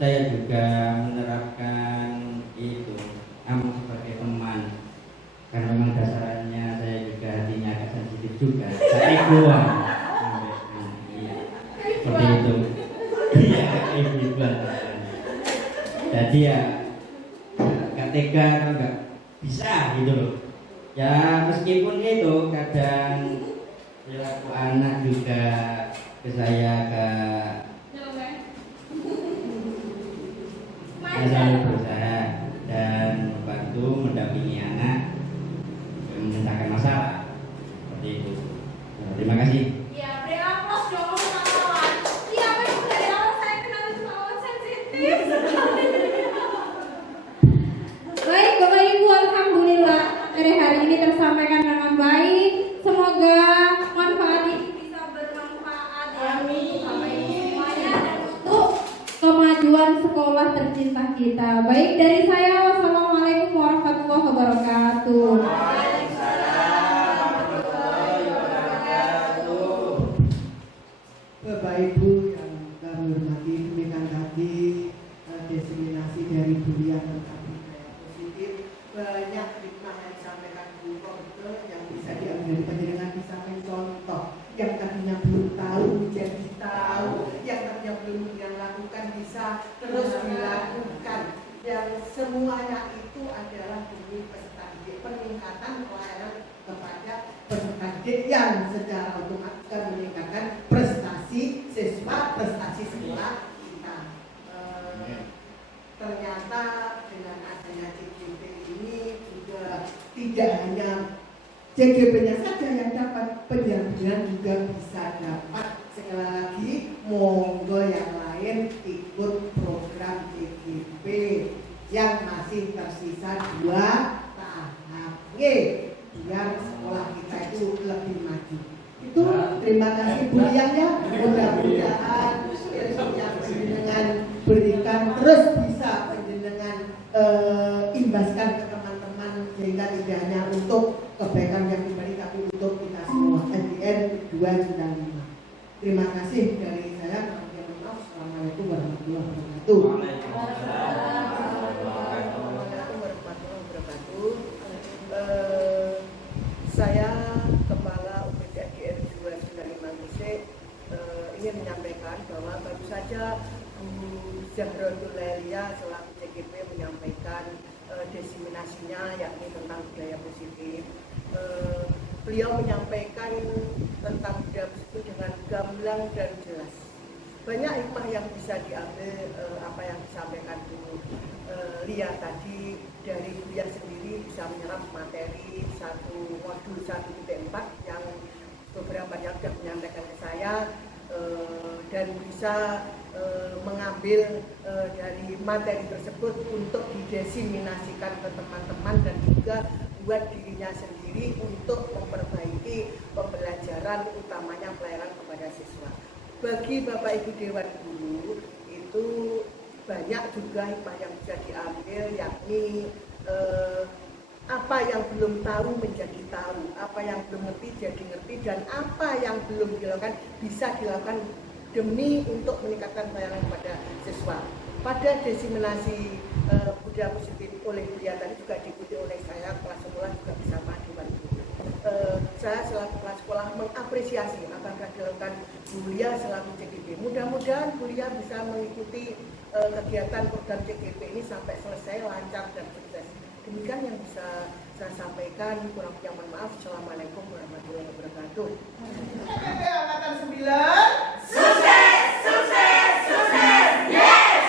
saya juga menerapkan itu Amung sebagai teman. Karena memang dasarnya saya juga hatinya agak sensitif juga. Saya egoan. Iya, seperti itu. Iya, egoan. Jadi ya gak tega atau gak bisa gitu loh. Ya meskipun itu kadang perilaku anak juga ke saya ke saya selalu berusaha dan membantu mendampingi anak yang menyelesaikan masalah seperti itu. Terima kasih. Ya, beri aplaus dong untuk kawan. Iya, memang dari awal saya kenal itu kawan sensitif sekali. Baik Bapak Ibu, alhamdulillah dari hari ini tersampaikan dengan baik. Semoga manfaat ini Bisa bermanfaat ya. Amin. Bapak Ibu semuanya dan untuk kemajuan sekolah tercinta kita. Baik dari saya, wassalamualaikum warahmatullahi wabarakatuh. Bapak Ibu yang kami hormati, demikian tadi diseminasi dari Bulia tentang budaya positif. Banyak hikmah yang disampaikan Bu Korte yang bisa diambil dari penjelasan, bisa mencontoh yang tadinya belum tahu menjadi tahu, yang tadinya belum yang lakukan bisa terus dilakukan. Yang semuanya itu adalah demi peserta didik, peningkatan pelayanan kepada peserta didik yang secara otomatis akan meningkatkan prestasi siswa, prestasi sekolah kita. Ternyata dengan adanya CGP ini juga tidak hanya CGP-nya saja yang dapat, pendampingan juga bisa dapat. Sekali lagi, monggo yang lain ikut program CGP yang masih tersisa 2 tahap. Biar sekolah kita itu lebih maju. Itu terima kasih Bu Yang ya. Mudah-mudahan ilmu yang penjenengan berikan terus bisa penjenengan imbaskan ke teman-teman sehingga tidak hanya untuk kebaikan yang pribadi tapi untuk kita semua. SDN 295. Terima kasih dari saya. Assalamualaikum warahmatullahi wabarakatuh. Saya Kepala UPTGN 295 Gresik ingin menyampaikan bahwa baru saja Bu Zahrotul Lelia selaku CGP menyampaikan diseminasinya yakni tentang budaya positif. Beliau menyampaikan tentang budaya positif dengan gamblang dan jelas. Banyak hikmah yang bisa diambil apa yang disampaikan Bu Lia tadi. Dari Buya sendiri bisa menyerap materi satu modul 1.4 yang beberapa yang sudah menyampaikan ke saya dan bisa mengambil dari materi tersebut untuk didiseminasikan ke teman-teman dan juga buat dirinya sendiri untuk memperbaiki pembelajaran utamanya pelayanan kepada siswa. Bagi Bapak Ibu Dewan Guru itu banyak juga hikmah yang bisa diambil, yakni apa yang belum tahu menjadi tahu, apa yang belum ngerti jadi ngerti, dan apa yang belum dilakukan bisa dilakukan demi untuk meningkatkan pelayanan kepada siswa. Pada diseminasi budaya positif oleh Buya tadi juga diikuti oleh saya, kelas sekolah juga bersama Dewan Guru. Saya selaku kelas sekolah mengapresiasi apa yang dilakukan Buya selaku CGP. Mudah-mudahan Buya bisa mengikuti kegiatan program CGP ini sampai selesai lancar dan sukses. Demikian yang bisa saya sampaikan. Kurang lebih mohon maaf. Assalamualaikum warahmatullahi wabarakatuh. CGP Angkatan 9 sukses, sukses, sukses, yes.